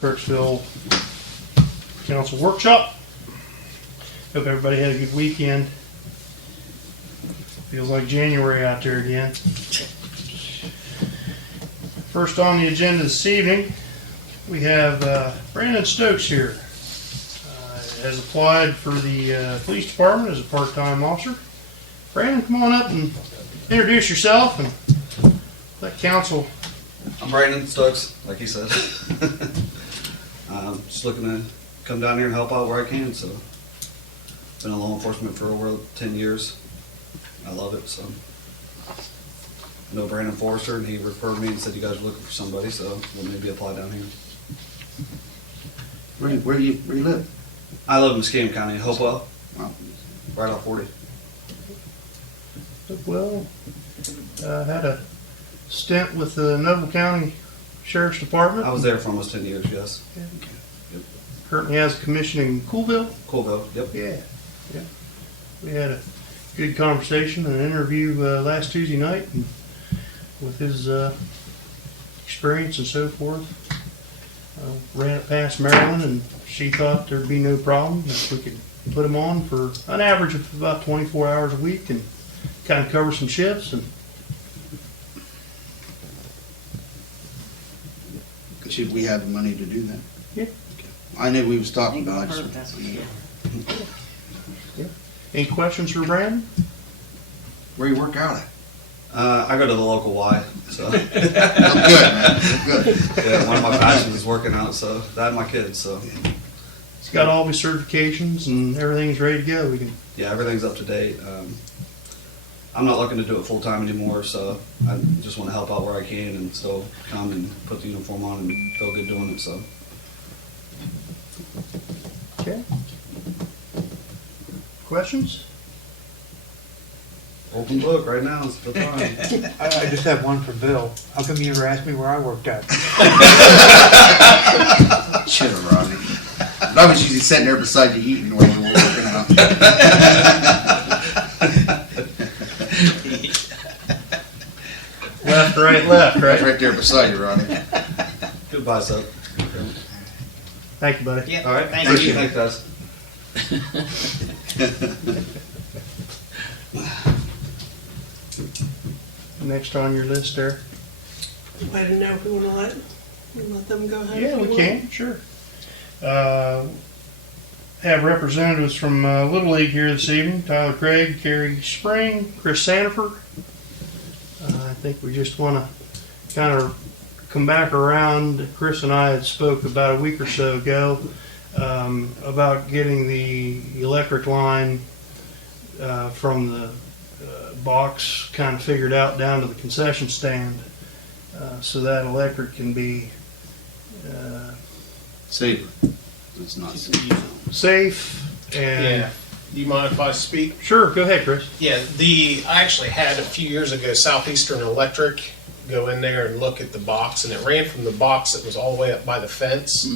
Crooksville Council Workshop. Hope everybody had a good weekend. Feels like January out there again. First on the agenda this evening, we have Brandon Stokes here. Has applied for the police department as a part-time officer. Brandon, come on up and introduce yourself and let council. I'm Brandon Stokes, like he said. Just looking to come down here and help out where I can. So, been in law enforcement for over 10 years. I love it. So, I know Brandon Forrester, and he referred me and said you guys were looking for somebody. So, we'll maybe apply down here. Where do you live? I live in Muscatine County, Hopewell, Wow. right off 40. Well, had a stint with the Noble County Sheriff's Department. I was there for almost 10 years. Yes. Currently has a commission in Coolville. Coolville. Yep. Yeah. We had a good conversation and an interview last Tuesday night with his experience and so forth. Ran it past Marilyn, and she thought there'd be no problem if we could put him on for an average of about 24 hours a week and kind of cover some shifts. And Should we have the money to do that? Yeah. Okay. I knew we was talking about it. Any questions for Brandon? Where you work out at? I go to the local Y. So, Look good, man. Look good. yeah, one of my passions is working out. So, that and my kids. So. He's got all his certifications and everything's ready to go. We can. Yeah, everything's up to date. I'm not looking to do it full time anymore, so I just want to help out where I can and still come and put the uniform on and feel good doing it. So, Okay. Questions? open book right now is the time. I just have one for Bill. How come you never asked me where I worked at? Should have, Rodney. But I was usually sitting there beside you eating while you were working out. Left, right, Right, right there beside you, Rodney. Good bicep. Thank you, buddy. Yeah. All right, Thank thank you. you, guys. Next on your list there. I didn't know if we want to let them go ahead. Yeah, if we want. can, sure. Have representatives from Little League here this evening. Tyler Craig, Kerry Spring, Chris Sandifer. I think we just want to kind of come back around. Chris and I had spoke about a week or so ago about getting the electric line from the box kind of figured out down to the concession stand so that electric can be Safer. It's not safe. safe and Yeah. Do you mind if I speak? Sure, go ahead, Chris. Yeah, I actually had a few years ago Southeastern Electric go in there and look at the box, and it ran from the box that was all the way up by the fence.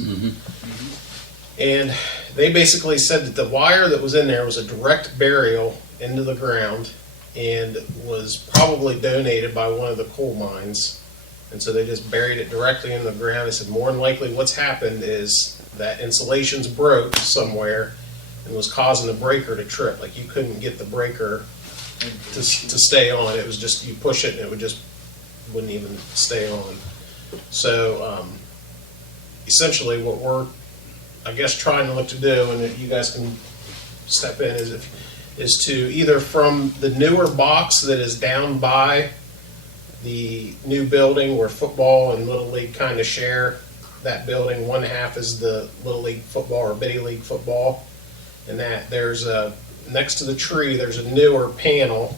And they basically said that the wire that was in there was a direct burial into the ground and was probably donated by one of the coal mines. And so they just buried it directly in the ground. They said more than likely what's happened is that insulation's broke somewhere and was causing the breaker to trip. Like you couldn't get the breaker to stay on. It was just, you push it and it wouldn't even stay on. So essentially what we're, I guess, trying to look to do, and if you guys can step in, is to either from the newer box that is down by the new building where football and Little League kind of share that building. One half is the Little League football or Bitty League football, and that there's next to the tree there's a newer panel,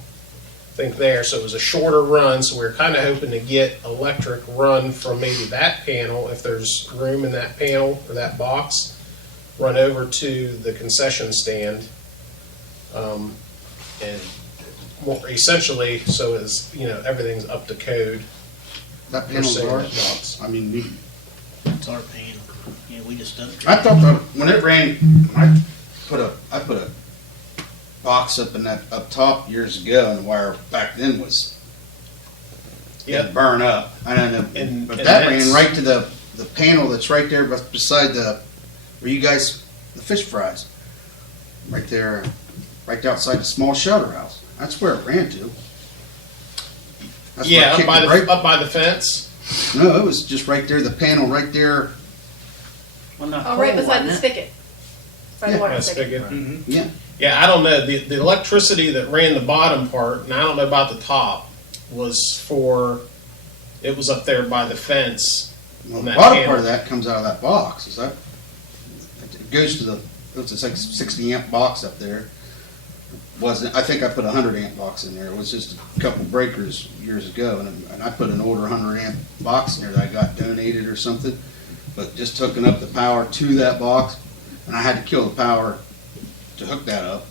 I think there. So it was a shorter run, so we're kind of hoping to get electric run from maybe that panel, if there's room in that panel or that box, run over to the concession stand, and more essentially so as everything's up to code. That per panel's se in that ours. box. I mean, It's our panel. Yeah, we just done it. I thought that when it ran, I put a box up top years ago, and the wire back then was Yeah. burn up. I don't know, And but that ran that's- right to the the panel that's right there beside where you guys, the fish fries, right there, right outside the small shelter house. That's where it ran to. That's where it Yeah, kicked the brake. up by the fence. No, it was just right there, the panel right there. Well, not Oh, right cold, beside the wasn't it? spigot. By the Yeah, water That's spigot. big. Yeah, Yeah, I don't know. The electricity that ran the bottom part, and I don't know about the top, it was up there by the fence. well, on the that bottom panel. part of that comes out of that box. It goes to it's like 60 amp box up there. I think I put a 100 amp box in there. It was just a couple breakers years ago, and I put an older 100 amp box in there that I got donated or something. But just hooking up the power to that box, and I had to kill the power to hook that up.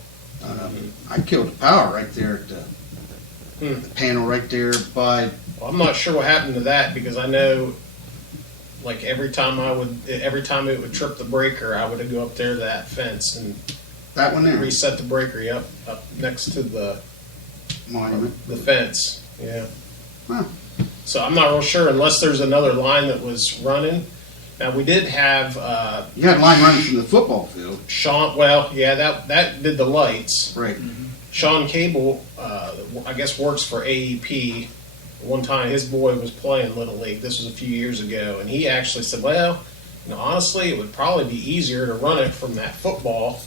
I killed the power right there at the panel right there by. Well, I'm not sure what happened to that because I know, like every time it would trip the breaker, I would go up there to that fence and That one there, reset the breaker up next to the monument. fence. Yeah. Huh. So I'm not real sure unless there's another line that was running. Now we did have You had line running from the football field. Sean. Well, yeah, that did the lights. Right. Sean Cable, I guess, works for AEP. One time, his boy was playing Little League. This was a few years ago, and he actually said, "Well, honestly, it would probably be easier to run it from that football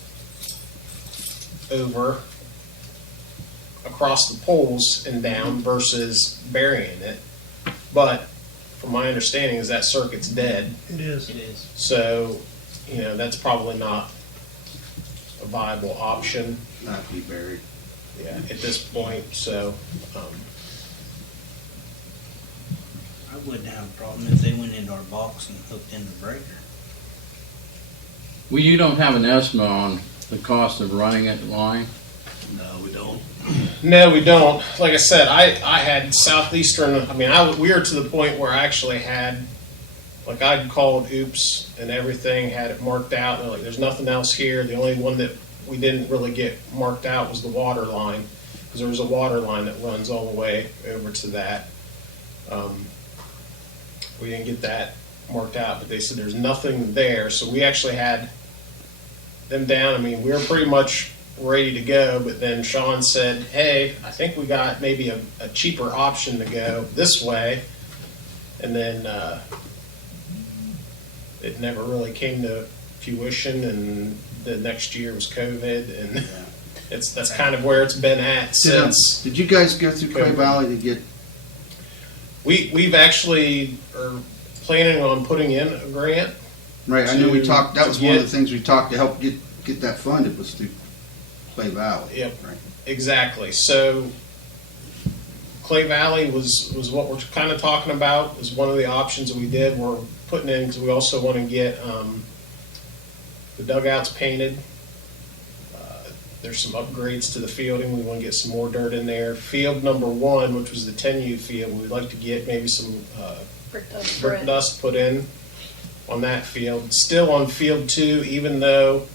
over across the poles and down versus burying it." But from my understanding, is that circuit's dead. It is. It is. So, that's probably not a viable option, That'd be buried. at this point. So, I wouldn't have a problem if they went into our box and hooked in the breaker. Well, you don't have an estimate on the cost of running it line? No, we don't. no, we don't. Like I said, I had Southeastern. We were to the point where I actually had, like, I'd called Oops and everything, had it marked out. They're like, there's nothing else here. The only one that we didn't really get marked out was the water line, because there was a water line that runs all the way over to that. We didn't get that marked out, but they said there's nothing there. So we actually had them down. We were pretty much ready to go, but then Sean said, "Hey, I think we got maybe a cheaper option to go this way," and then it never really came to fruition. And the next year was COVID, and that's kind of where it's been at since. Did you guys go through Clay Valley to get? We've actually are planning on putting in a grant. Right, I know we to- talked. That to was one of get- the things we talked to help get that funded was through Clay Valley. Yep. Right. Exactly. So Clay Valley was what we're kind of talking about. Was one of the options that we did. We're putting in because we also want to get the dugouts painted. There's some upgrades to the fielding. We want to get some more dirt in there. Field number 1, which was the 10U field, we'd like to get maybe some Brick dust. brick dust put in on that field. Still on field 2, even though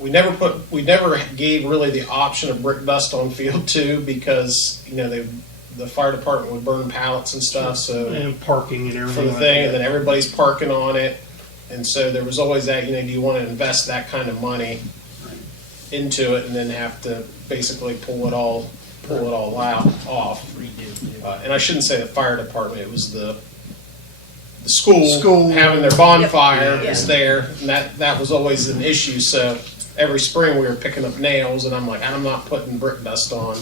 we never gave really the option of brick dust on field 2 because the fire department would burn pallets and stuff. So And parking and for everything the like thing, that. and then everybody's parking on it, and so there was always that. Do you want to invest that kind of money into it and then have to basically pull it all out off? Redo. And I shouldn't say the fire department; it was the school, School. having their bonfire Yep. is there, and that was always an issue. So every spring we were picking up nails, and I'm like, I'm not putting brick dust on.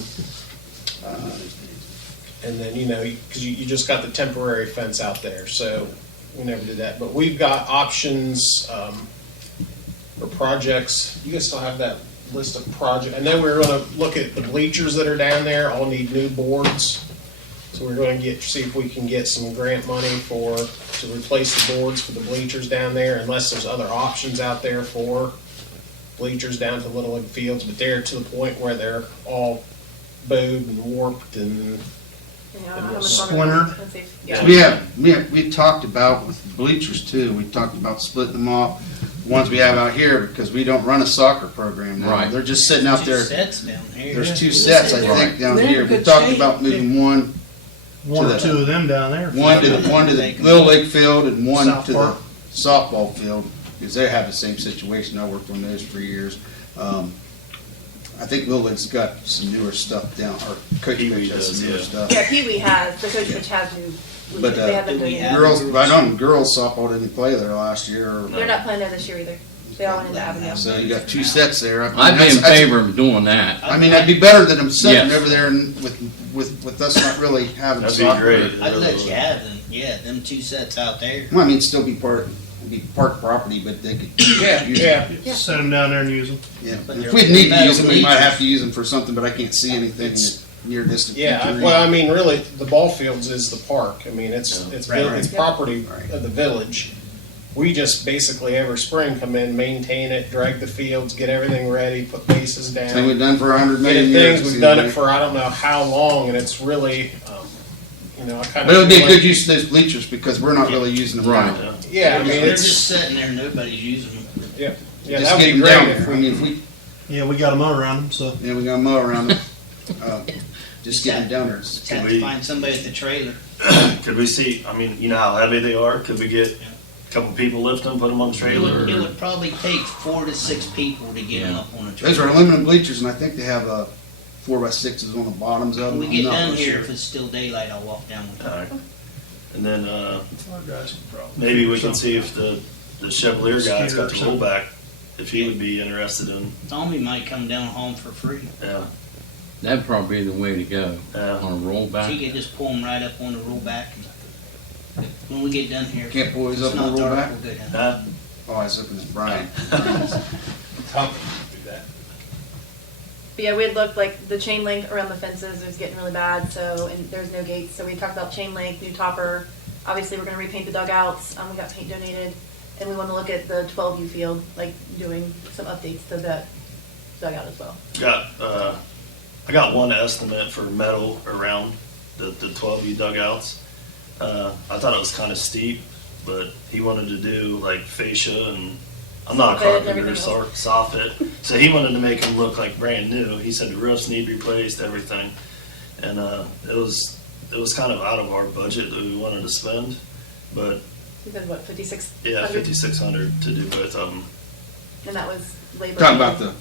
And then because you just got the temporary fence out there, so we never did that. But we've got options for projects. You guys still have that list of projects? I know we were going to look at the bleachers that are down there. All need new boards. So we're going to see if we can get some grant money to replace the boards for the bleachers down there, unless there's other options out there for bleachers down to Little League fields. But they're to the point where they're all bowed and warped and Splintered. We talked about with bleachers too. We talked about splitting them off. Ones we have out here because we don't run a soccer program now. Right. They're just sitting out Two there. sets down here. There's 2 sets I think down They're in here. We good talked shape. about moving one one To or the- two of them down there. One to the Little League field and one South to Park. the softball field, because they have the same situation. I worked on those for years. I think Little League's got some newer stuff down, or Coach Pee-wee Mitch has some does, newer yeah. stuff. Yeah, Pee Wee has, the coach which has new, But, they haven't do we been, have- Girls, I know girls softball didn't play there last year. Or, they're not playing there this year either. They all went into Avondale. so you got two sets there. I mean, I'd be in that's- favor of doing that. I mean, that'd be better than them sitting Yes. over there and with us not really having That'd be soccer. great. I'd let you have them, yeah, them 2 sets out there. Well, I mean, it'd still be park property, but they could. Yeah, use yeah. it. Set them down there and use them. Yeah. But If they're- we need to they're use them, we might metal have to use them for something, but I can't see anything in It's- the near distant Yeah, future. well, I mean, really, the ball fields is the park. I mean, it's Right. it's property Right. of the village. We just basically every spring come in, maintain it, drag the fields, get everything ready, put bases Thing down. we've done for 100 Get million it years. things, we've done it for I don't know how long, and it's really, I kind of. But it would be a good use of those bleachers because we're not really using them Right. now. Yeah, I mean, They're it's, just sitting there, nobody's using them. yeah, Just that would get be them down great if there. I we, mean, if we, Yeah, we got them all around them, so. yeah, we got to mow around them. Just get them down there. Just have we- to find somebody at the trailer. Could we see, I mean, you know how heavy they are? Could we get a couple people lift them, put them on the It trailer? would probably take 4 to 6 people to get them up on a Those trailer. are aluminum bleachers, and I think they have 4x6s on the bottoms of them. When we I'm get not done real here, sure. if it's still daylight, I'll walk down with you. Alright. And then, Our guys can probably maybe we figure can see something if the Chevalier guy's got the Scooter or rollback, if he would be interested in, Tommy might come down home for free. yeah, That'd probably be the way to go, yeah. on a She rollback. could just pull them right up on the rollback. And when we get done here, Can't pull his it's up on not the dark, rollback? we'll go down. Huh? Oh, I was looking at Brian. But yeah, we had looked like the chain link around the fences was getting really bad, so, and there's no gates, so we talked about chain link, new topper. Obviously, we're gonna repaint the dugouts, we got paint donated, and we wanna look at the 12U field, like doing some updates to that dugout as well. I got one estimate for metal around the 12U dugouts. I thought it was kind of steep, but he wanted to do like fascia and I'm not a Soffit and carpenter, everything else. soffit. So he wanted to make them look like brand new. He said the roofs need replaced, everything. And it was kind of out of our budget that we wanted to spend, but We said, what, 56? yeah, 5,600 to do both of them. And that was labor. Talking about the,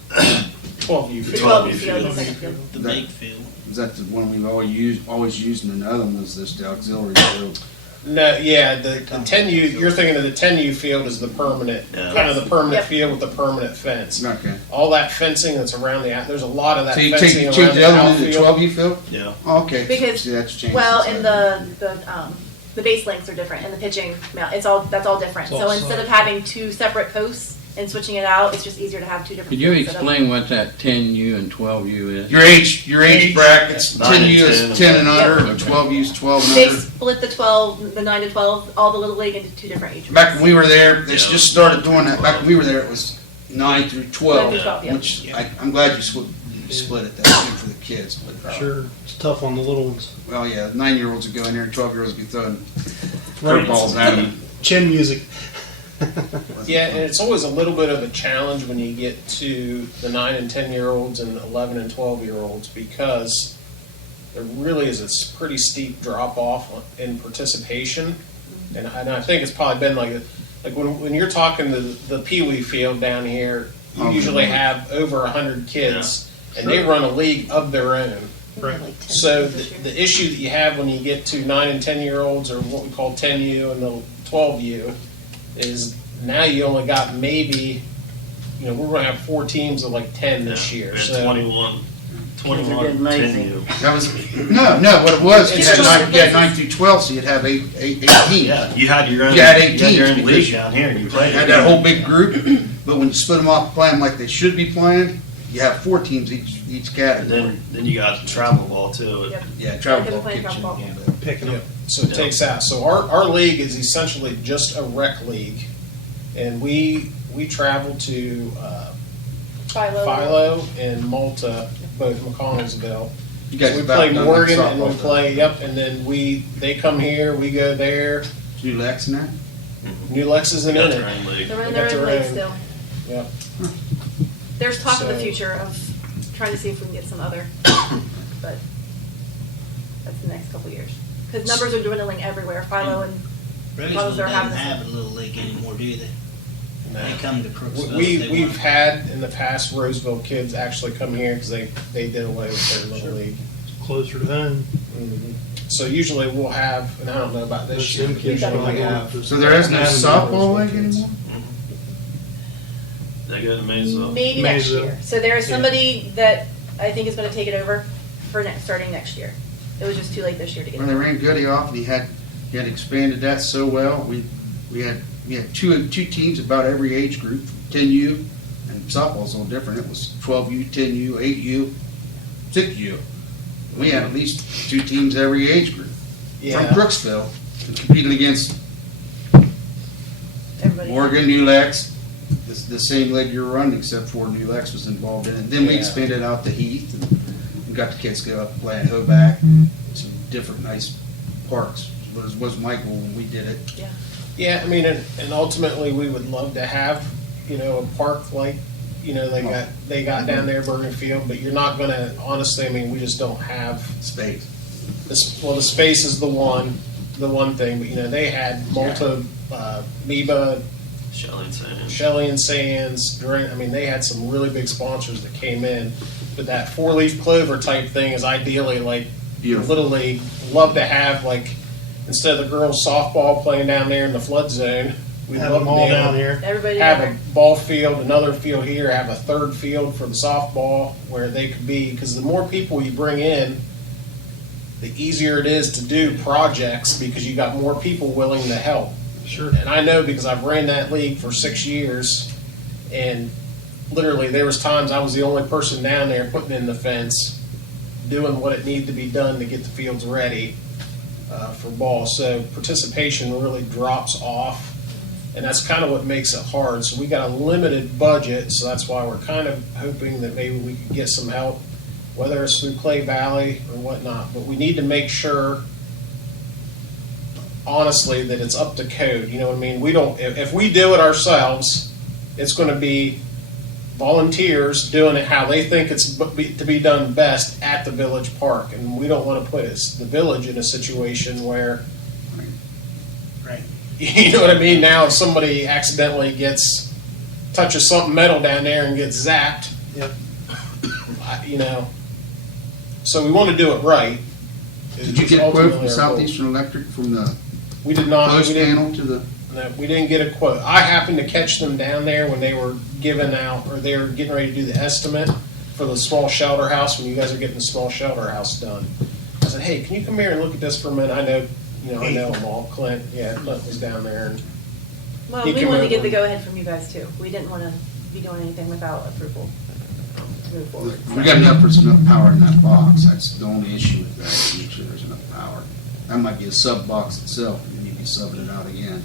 12U The field. 12U 12U field, the field. second field. The That- big field. is that the one we've always used, and another one was this, the auxiliary field. No, yeah, the 10U, you're thinking of the 10U field is the permanent, Yeah. kind of the permanent Yep. field with the permanent fence. Okay. All that fencing that's around there's a lot of that So you fencing change around the the other one to the outfield. 12U field? Yeah. Oh, okay. Because, See, that's changed. well, since and I- the base lengths are different, and the pitching, that's all different. It's So all instead of solid. having two separate posts and switching it out, it's just easier to have two different. Could you fields set up. explain what that 10U and 12U is? Your age brackets, 9 and 10U is 10. 10 and under, Yep. and 12U is 12 and They under. split the 12, the 9 to 12, all the little league into two different age groups. Back when we were there, they Yeah. just started doing that. Back when we were there, it was 9 through 12, 9 through 12, yeah. which I'm glad you split it. That's good for the kids. But, Sure, it's tough on the little ones. Well, yeah, 9-year-olds would go in there, and 12-year-olds would be throwing Right. curveballs at them. Chin music. Yeah, and it's always a little bit of a challenge when you get to the 9 and 10-year-olds and 11 and 12-year-olds because there really is a pretty steep drop off in participation, and I think it's probably been like when you're talking the Pee Wee field down here, you Okay. usually have over 100 kids, and they run a league of their own. Like 10 So this year. the issue that you have when you get to 9 and 10-year-olds, or what we call 10U and the 12U, is now you only got maybe, we're going to have 4 teams of like 10 this year. We had So 21, Kids are getting lazy. 10U. That was no. What it was, you It's had just- 9 through 12, so you'd have eight teams. Yeah, you had your own. You had 8 your teams own because league down here, and you played. You had that whole big group, but when you split them off, play them like they should be playing, you have 4 teams each And category. then you got travel ball too. Yep. Yeah, travel Like ball playing kicks you travel a ball. little bit. Picking Yeah, up. so it takes that. So our league is essentially just a rec league, and we travel to Philo and Malta, both McConnellsville. You guys So we about play done that Morgan and we softball play, and then they come here, we go there. stuff. New Lex in there? New Lex isn't You in got your it. own league. They're running They got their own their league own. still. Yep. There's talk of the So- future of trying to see if we can get some other, but that's the next couple years. Because numbers are dwindling everywhere. Philo and Roseville they're having doesn't this- have a little league anymore, do they? They come to Crooksville. We've had in the past Roseville kids actually come here because they did away with their little league. Closer to home. So usually we'll have, and I don't know about this Those year, them but kids usually don't we go have. to- So there is no softball league anymore? They go to Maysville. Maybe next Maysville. year. So there is somebody that I think is going to take it over for starting next year. It was just too late this year to get When it. they ran Goody off, and he had expanded that so well, we had two teams about every age group, 10U, and softball's a little different. It was 12U, 10U, 8U, 6U. We had at least 2 teams every age group from Yeah, Crooksville and competing against Everybody. Oregon, New Lex, the same league you're running, except for New Lex was involved in it. Then we Yeah. expanded out to Heath and got the kids to go up and play in Hoback, some different nice parks. Was Michael when we did it. yeah. I mean, and ultimately we would love to have, a park like, they got down there, Bergen Field. But you're not gonna, honestly. I mean, we just don't have Space. this. Well, the space is the one thing. But they had Malta, Meba, Shelley and Sands. They had some really big sponsors that came in. But that 4-leaf clover type thing is ideally like Beautiful. Little League. Love to have like instead of the girls softball playing down there in the flood zone, we'd Have love them to all be able down to here. Everybody have together. a ball field, another field here, have a third field for the softball where they could be. Because the more people you bring in, the easier it is to do projects because you got more people willing to help. Sure. And I know because I've ran that league for 6 years, and literally there was times I was the only person down there putting in the fence, doing what it needed to be done to get the fields ready for ball. So participation really drops off, and that's kind of what makes it hard. So we got a limited budget, so that's why we're kind of hoping that maybe we could get some help, whether it's through Clay Valley or whatnot. But we need to make sure, honestly, that it's up to code. You know what I mean? We don't. If we do it ourselves, it's going to be volunteers doing it how they think it's to be done best at the village park, and we don't want to put the village in a situation where, Right. you know what I mean? Now, if somebody accidentally touches something metal down there and gets zapped, Yep. So we want to do it right. Did you get a quote from Ultimately our goal. Southeastern Electric from the We did not. post We didn't. panel to the? No, we didn't get a quote. I happened to catch them down there when they were giving out, or they were getting ready to do the estimate for the small shelter house, when you guys are getting the small shelter house done. I said, hey, can you come here and look at this for a minute? I know them all. Clint was down there. And Well, He we came wanted to over. get the go-ahead from you guys too. We didn't want to be doing anything without approval to move forward. We got enough power in that box. That's the only issue with that. Make sure there's enough power. That might be a sub box itself, and you'd be subbing it out again.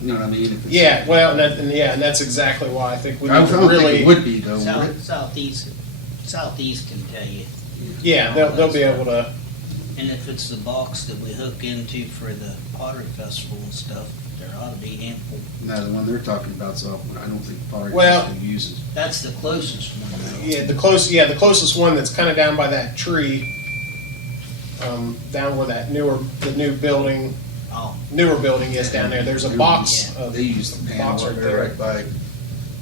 You know what I mean? If it's- yeah, well, and that's exactly why I think we I need to don't think really. it would be though. would it? Southeast can tell you. Yeah, they'll be able to. And if it's the box that we hook into for the pottery festival and stuff, there ought to be ample. No, the one they're talking about, so I don't think Potter Well- uses. That's the closest one. though. Yeah, the closest one that's kind of down by that tree, down where the new building, Oh, newer building is down there. There's a box of They use the panel box right right there, there. right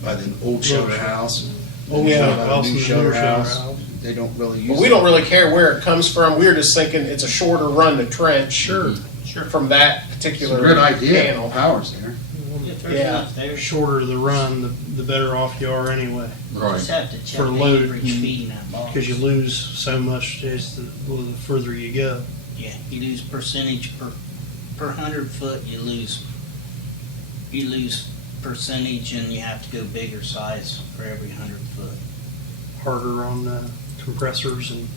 by the old shelter house. Old Yeah. shelter house New and the shelter newer shelter house. house. They don't really use. But we don't really care where it comes from. We're just thinking it's a shorter run to trench. Sure. From that It's particular a good idea. panel. Power's there. if there's Yeah. enough there, The shorter the run, the better off you are anyway. just have to check For the load, average feed in that box. Because you lose so much as the further you go. Yeah, you lose percentage per 100 foot. You lose percentage, and you have to go bigger size for every 100 foot. Harder on the compressors and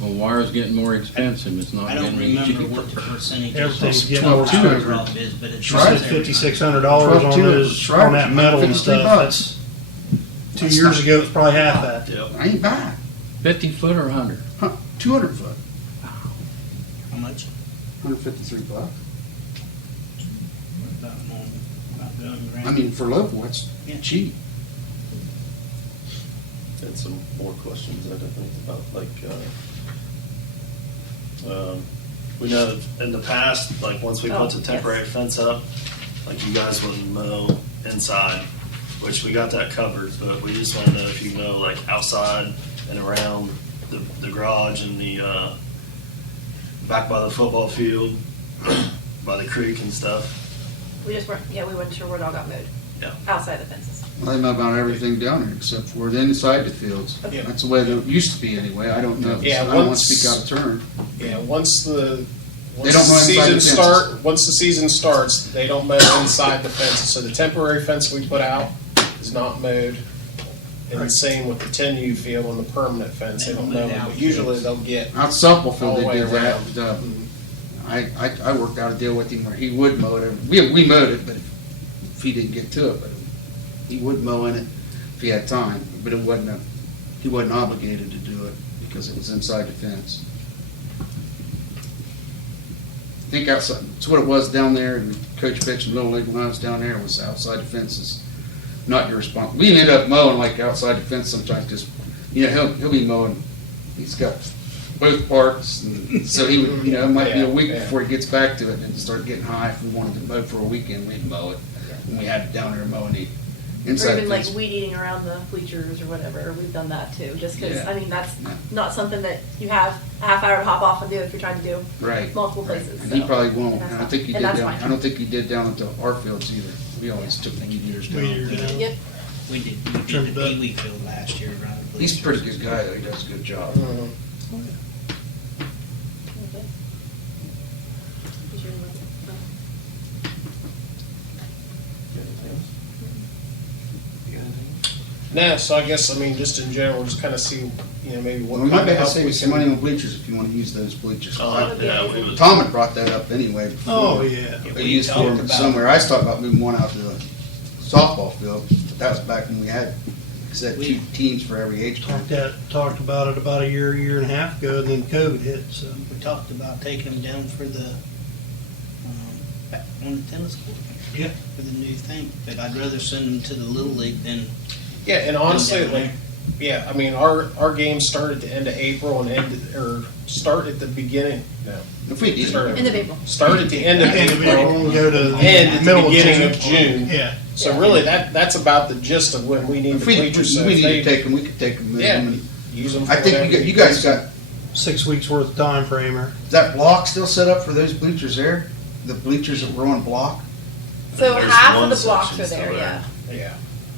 Well, wire's getting more expensive, it's not I don't getting any remember cheaper. what the percentage Everything's of getting more power expensive. drop is, but it's she Right. said $5,600 on 12.2 those is right. on that metal and stuff. $153. That's 2 years ago. It was probably half that. I ain't bad. 50 foot or 100? 200 foot, How much? $153. About normal, about the underground. I mean, for local, it's Yeah. cheap. And some more questions, I think, about like We know that in the past, like once we Oh, put the temporary fence up, like you guys wouldn't mow inside, which we got that covered, but we just want to know if you mow like outside and around the garage and the, back by the football field, by the creek and stuff. We just weren't, we weren't sure where it all got moved. Yeah. Outside the fences. Well, they mow about everything down there except for the inside the fields. Yeah. That's the way it used to be anyway. I don't know. Yeah, I don't want to once- speak out of turn. Yeah, once the They don't mow inside the fences. once the season starts, they don't mow inside the fences. So the temporary fence we put out is not mowed. And the same with the 10U field on the permanent fence, they don't mow it, but usually they'll get. Out Suppleford, All the they way did down. wrapped up. I worked out a deal with him where he would mow it. We mowed it, but if he didn't get to it, but he would mow in it if he had time. But he wasn't obligated to do it because it was inside the fence. I think outside, it's what it was down there, and Coach Pitch in Little League when I was down there was outside the fences. Not your responsibility. We ended up mowing like outside the fence sometimes, just, he'll be mowing, he's got both parts, and so he would, it might be a week Yeah. before he gets back to it, and it'd start getting high. If we wanted to mow for a weekend, we'd mow it, and we had it down there mowing the Or inside the even like fence. weed eating around the bleachers or whatever, we've done that too, just because, Yeah. that's Yeah. not something that you have a half hour to hop off and do if you're trying to do Right. multiple right. places. And he so. probably won't, And that's and I fine. think he And did that's down, fine. I don't think he did down at the our fields either. We always took the weed eaters down. Weed eater down. Yep. We did Trimmed the up. Pee Wee field last year around the He's a pretty bleachers. good guy though, he does a good job. Mhm. Okay. Is your- No, so I guess, just in general, just kind of see, maybe what. We might be kind able of to save help you we some can- money on bleachers if you want to use those bleachers. Yeah, we would. Tom had brought that up anyway. before. Oh, yeah. They We used for talked them about- somewhere. I was talking about moving one out to the softball field, but that was back when we had, two teams for every age group. Talked about it about a year and a half ago, and then COVID hit, so. We talked about taking them down for the, back on the tennis court. Yeah. For the new thing, but I'd rather send them to the Little League than. Yeah, and honestly, down there. our games start at the end of April and start at the beginning, If we did. Sorry. End of April. start at the end of And April. we go to And at the middle beginning of June. Yeah. So really, that's about the gist of when we need If the we bleachers. So need if to they take them, we could take them. Yeah. use them. For I think whatever you guys got, 6 weeks worth of time frame or. is that block still set up for those bleachers there? The bleachers that were on block? So There's half of one the blocks section are still there, there. yeah. Yeah,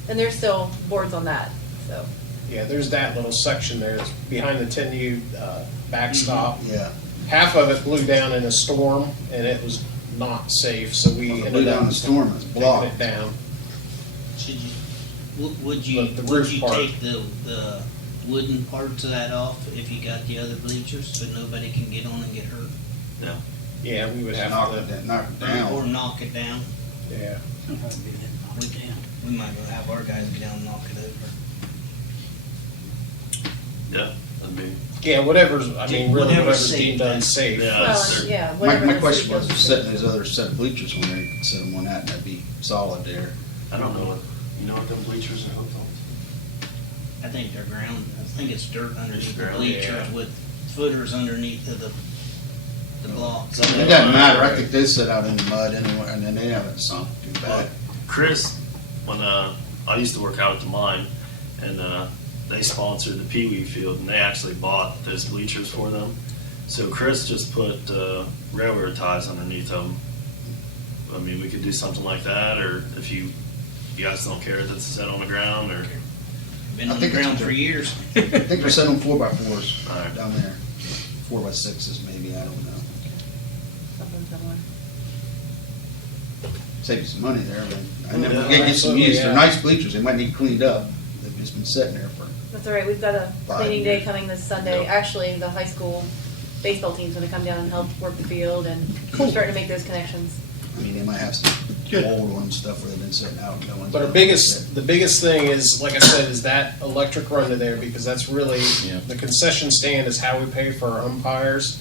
And there's still boards on that, so. yeah. There's that little section there. It's behind the 10U backstop. Yeah. Half of it blew down in a storm, and it was not safe. So we Well, it ended blew down up the storm, it was taking blocked. it down. Should you, would you, The would roof you part. take the wooden parts of that off if you got the other bleachers so nobody can get on and get hurt? Yeah, we would have Knock to. it knock it Or down. knock it down? Yeah. We might go have our guys get down and knock it over. Yeah, that'd be, Yeah, whatever's. Really, Whatever's whatever's safe, deemed then. unsafe. Yeah. Well, sir. yeah. My whatever the question city was, goes setting with. those other set of bleachers on there, you could set them on that and that'd be solid there. I don't know what, you know what them bleachers are hooked on? I think they're ground, I think it's dirt underneath the ground, bleachers yeah. with footers underneath of the blocks. It doesn't matter, I think they sit out in the mud anyway, and then they haven't sunk too bad. Chris, when I used to work out at the mine, and they sponsored the Pee Wee field, and they actually bought those bleachers for them. So Chris just put railroad ties underneath them. I mean, we could do something like that, or if you guys don't care that it's set on the ground, or Been I on the think it's ground dirt. for years. I think they're set on 4x4s Alright. down there. 4x6s maybe, I don't know. Something similar. Save you some money there, but I Yeah, never get some absolutely, use. They're yeah. nice bleachers, they might need cleaned up. They've just been sitting there for, That's all right, we've got a 5 cleaning day years. coming this Sunday. Yep. Actually, the high school baseball team's gonna come down and help work the field, and we're starting to make those connections. I mean, they might have some Good. old ones, stuff where they've been sitting out and no one's. But the biggest thing is, like I said, is that electric run to there, because that's really, Yeah. the concession stand is how we pay for our umpires,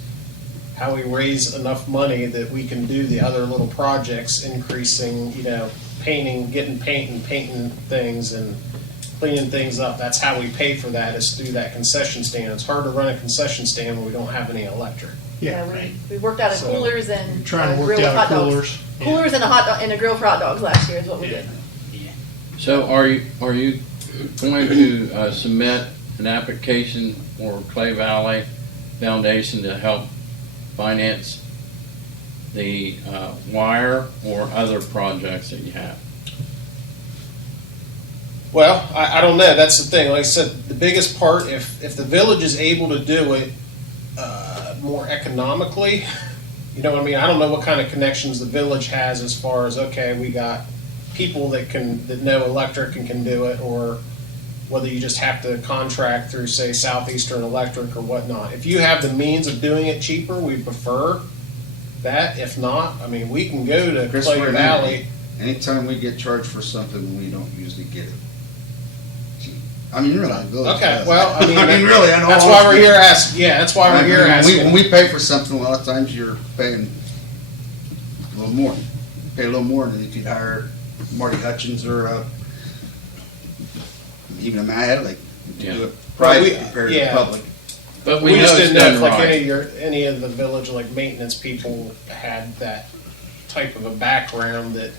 how we raise enough money that we can do the other little projects, increasing, painting, getting paint and painting things and cleaning things up. That's how we pay for that, is through that concession stand. It's hard to run a concession stand when we don't have any electric. Yeah, we worked out of So, coolers and trying to work grill with out hot of dogs. coolers. Yeah. Coolers and and a grill for hot dogs last year is what we did. So are you going to submit an application for Clay Valley Foundation to help finance the wire or other projects that you have? Well, I don't know. That's the thing. Like I said, the biggest part, if the village is able to do it more economically, you know what I mean? I don't know what kind of connections the village has as far as, okay, we got people that know electric and can do it, or whether you just have to contract through, say, Southeastern Electric or whatnot. If you have the means of doing it cheaper, we prefer that. If not, I mean, we can go to Chris, Clay we're Valley. Anytime we get charged for something, we don't usually get it. I mean, really, the village Okay, does. well, I mean, really, I know. that's why we're here asking. Yeah, that's why we're here asking. When we pay for something, a lot of times you're paying a little more. Pay a little more than if you'd hire Marty Hutchins or even a Matt Hedley to Yeah. do it private compared to the yeah. public. But We we know just it's didn't know done if like right. any of the village like maintenance people had that type of a background that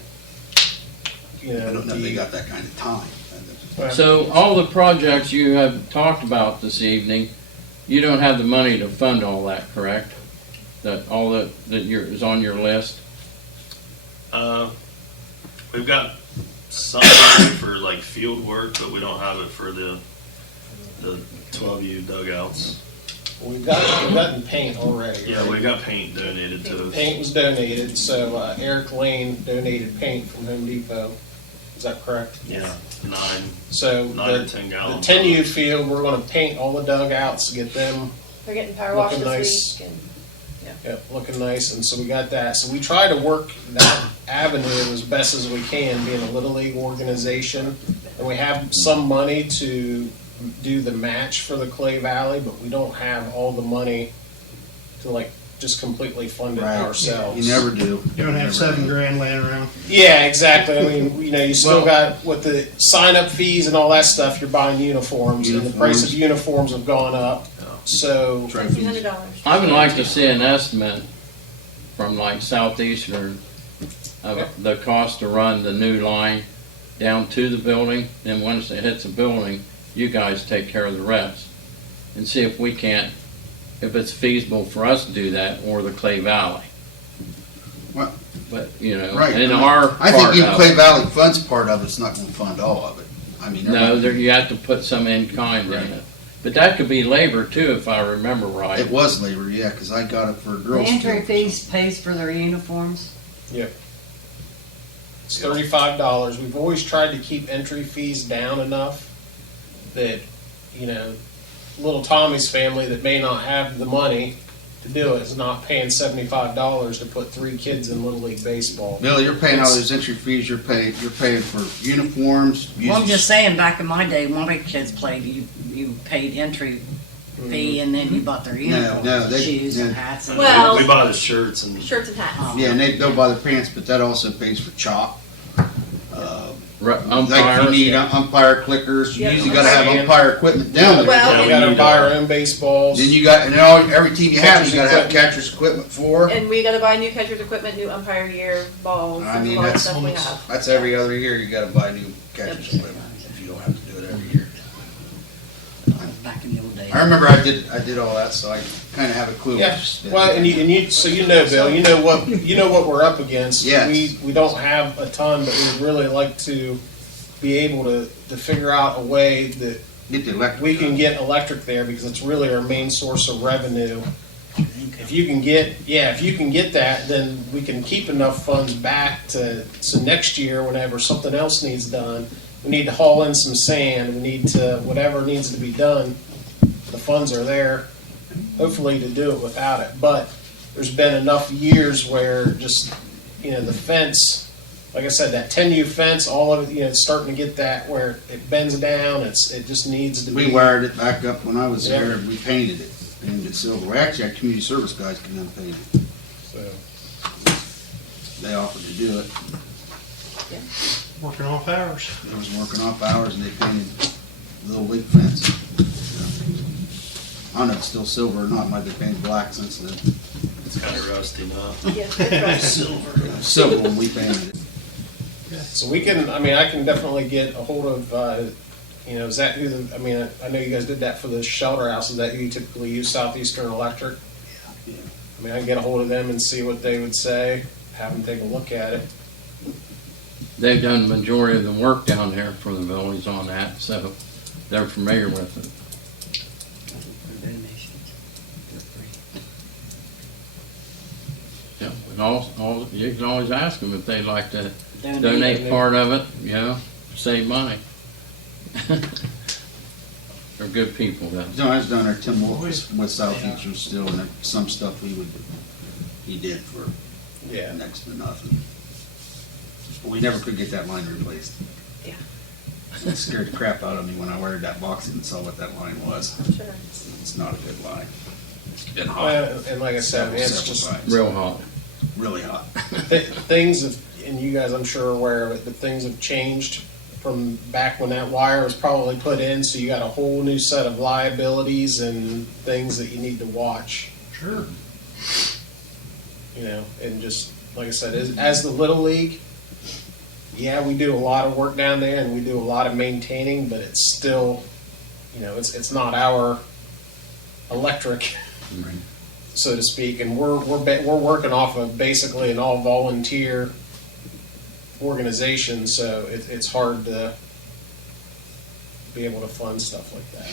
you know. I don't know if they got that kind of time. well, So all the projects you have talked about this evening, you don't have the money to fund all that, correct? That all that is on your list? We've got some money for like field work, but we don't have it for the 12U dugouts. we've gotten paint already. Yeah, right? we got paint donated to us. Paint was donated, so Eric Lane donated paint from Home Depot. Is that correct? Yeah, So 9 the, to 10 the gallons. 10U field, we're going to paint all the dugouts, get them They're getting power washed Looking this nice. week. looking nice, and so we got that. So we try to work that avenue as best as we can, being a little league organization, and we have some money to do the match for the Clay Valley, but we don't have all the money to like just completely fund it ourselves. You never do. You don't have Never do. $7,000 laying around. Yeah, exactly. I mean, you know, you still Well- got with the sign-up fees and all that stuff. You're buying uniforms, and the price of uniforms have gone up. So $1,500. I would like to see an estimate from like Southeastern of the cost to run the new line down to the building. Then once it hits the building, you guys take care of the rest. And see if we can't, if it's feasible for us to do that or the Clay Valley. Well, But, you know, right. in I mean, our I think part even of Clay it. Valley funds part of it's not going to fund all of it. I mean, No, you have to put some in kind in it. But that could be labor too, if I remember right. it was labor, yeah, because I got it for The girls. entry Field. fees pays for their uniforms. it's $35. We've always tried to keep entry fees down enough that, you know, little Tommy's family that may not have the money to do it is not paying $75 to put 3 kids in Little League Baseball. Billy, you're paying all those entry fees. You're paying for uniforms. Well, I'm just saying, back in my day, when my kids played, you paid entry fee and then you bought their uniforms, no, they- shoes and no. hats. And Well- We buy the shirts and Shirts and hats. Yeah, and they go by the pants, but that also pays for chalk. Like if you Umpires. need umpire clickers, you Yeah, usually got to have umpire. umpire equipment down there. Well- Yeah, we we gotta need buy to- our own baseballs. Then you got, and every team you have, Catcher's you got to have equipment. catcher's equipment for. And we gotta buy new catcher's equipment, new umpire gear, balls, I and mean, all that that's stuff we have. that's every other year. You got to buy new catcher's equipment if you don't have to do it every year. back in the old days. I remember I did all that, so I kind of have a clue. Yeah, well, and you, so you know, Bill, you know what we're up against. Yes. We don't have a ton, but we'd really like to be able to figure out a way that Get the electric. we can get electric there because it's really our main source of revenue. If you can get that, then we can keep enough funds back so next year, whenever something else needs done, we need to haul in some sand, we need to, whatever needs to be done, the funds are there, hopefully to do it without it. But there's been enough years where just, you know, the fence, like I said, that 10U fence, all of it, you know, it's starting to get that where it bends down, it just needs to be. We wired it back up when I was Yeah. there, and we painted it, painted it silver. We actually had community service guys come in and paint it. So, They offered to do it. Working off hours. They was working off hours, and they painted the little league fence. I don't know if it's still silver or not. Might be painted black since then. kind of rusty now. Yeah, it's right. Silver. Silver when we painted it. So we can, I mean, I can definitely get a hold of, you know, is that who the, I mean, I know you guys did that for the shelter house. Is that who you typically use, Southeastern Electric? Yeah. I mean, I can get a hold of them and see what they would say, have them take a look at it. They've done the majority of the work down there for the villages on that, so they're familiar with it. Yeah, and all, you can always ask them if they'd like to donate part of it, you know, save money. They're good people, though. No, I was down there, Tim Wolf with Southeastern still, and some stuff he did for Yeah. next to nothing. But we never could get that line replaced. Yeah. It scared the crap out of me when I wired that box in and saw what that line was. Sure. It's not a good line. It's been hot. Well, and like I said, man, it's Several just times. Real hot. Really hot. things have, and you guys I'm sure are aware of it, but things have changed from back when that wire was probably put in, so you got a whole new set of liabilities and things that you need to watch. Sure. You know, and just, like I said, as the Little League, yeah, we do a lot of work down there and we do a lot of maintaining, but it's still, you know, it's not our electric, so to speak, and we're working off of basically an all volunteer organization, so it's hard to be able to fund stuff like that.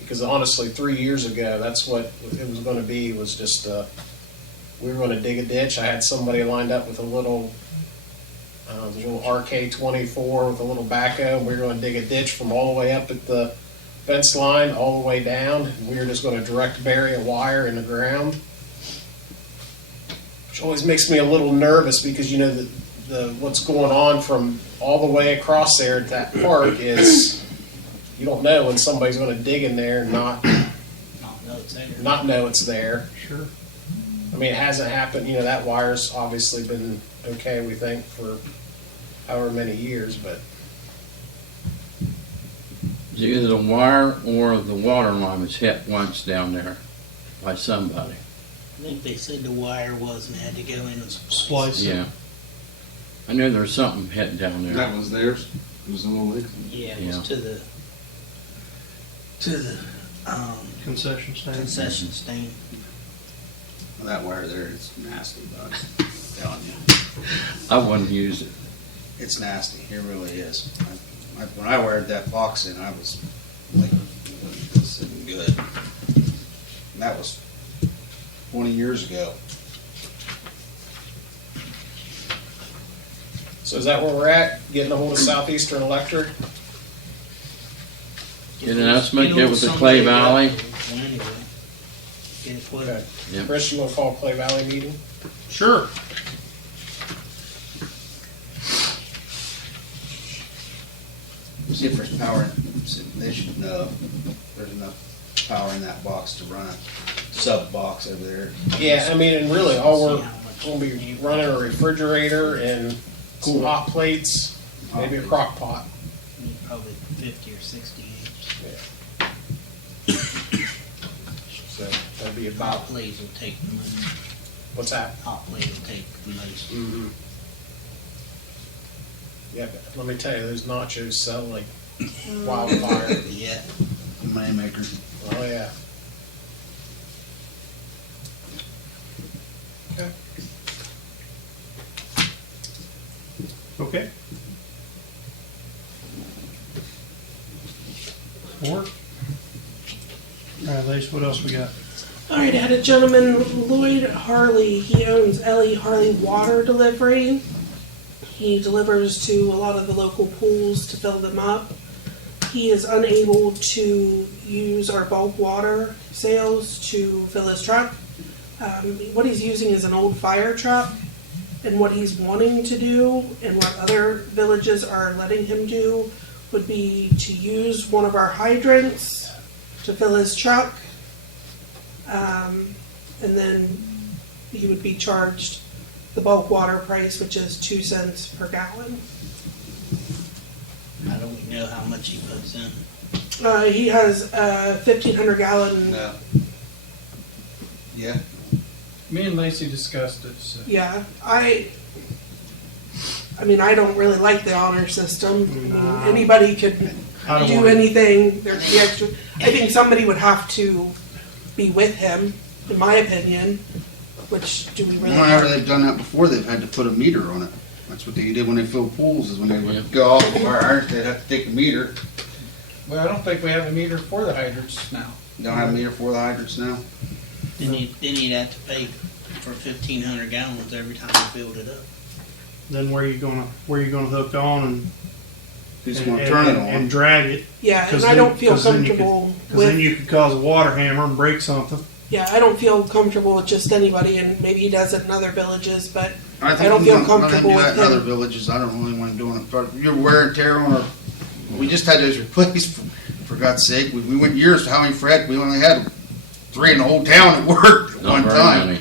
Because honestly, 3 years ago, that's what it was going to be, was just we were going to dig a ditch. I had somebody lined up with a little RK-24 with a little backhoe, and we were going to dig a ditch from all the way up at the fence line all the way down, and we were just going to direct bury a wire in the ground. Which always makes me a little nervous because, you know, the what's going on from all the way across there at that park is you don't know when somebody's going to dig in there and not know it's there. Sure. I mean, it hasn't happened. You know, that wire's obviously been okay, we think, for however many years, but It's either the wire or the water line was hit once down there by somebody. I think they said the wire was and had to go in and Splice. Yeah. I knew there was something hit down there. That was theirs? It was a little leak? Yeah, it Yeah. was to the Concession stand. concession stand. Well, that wire there is nasty, bud. I'm telling you. I wouldn't use it. It's nasty. It really is. When I wired that box in, I was like, this isn't good. And that was 20 years ago. so is that where we're at? Getting a hold of Southeastern Electric? Get an estimate, get with the Clay Valley. Well, anyway, get it quoted. Okay. Yep. Chris, you want to call Clay Valley meeting? Sure. See if there's power, they should know if there's enough power in that box to run a sub box over there. Yeah, I mean, and really, all we're going to be running a refrigerator and some hot plates, maybe a crock pot. Probably 50 or 60 inch. So that'll be Hot about, plates will take the most. what's that? Hot plate will take the most. Mm-hmm. Yeah, but let me tell you, those nachos sell like wildfire. Yeah. Moneymaker. Oh, yeah. Okay. Okay. Work. All right, Lace, what else we got? All right, I had a gentleman, Lloyd Harley. He owns Ellie Harley Water Delivery. He delivers to a lot of the local pools to fill them up. He is unable to use our bulk water sales to fill his truck. What he's using is an old fire truck, and what he's wanting to do, and what other villages are letting him do, would be to use one of our hydrants to fill his truck, and then he would be charged the bulk water price, which is 2 cents per gallon. How do we know how much he puts in? He has a 1,500 gallon No, Yeah. Me and Lacey discussed it, so. Yeah, I mean, I don't really like the honor system. I mean, Nah. anybody could I don't do wanna- anything. There's the extra. I think somebody would have to be with him, in my opinion. Which do we really? Whenever they've done that before, they've had to put a meter on it. That's what they did when they filled pools, is when they would go off the wire, they'd have to take a meter. Well, I don't think we have a meter for the hydrants now. Don't have a meter for the hydrants now. Then you'd have to pay for 1,500 gallons every time you filled it up. Then where you gonna hook on and Who's gonna turn it and on? drag it? Yeah, and 'Cause I then- don't feel 'cause then you could- comfortable Because then with. you could cause a water hammer and break something. Yeah, I don't feel comfortable with just anybody, and maybe he does it in other villages, but I I don't feel we comfortable do with that in other him. villages, I don't really want to do it. But your wear and tear on our, we just had those replaced, for God's sake. We went years having Fred, we only had 3 in the whole town that worked at Not one very time. many.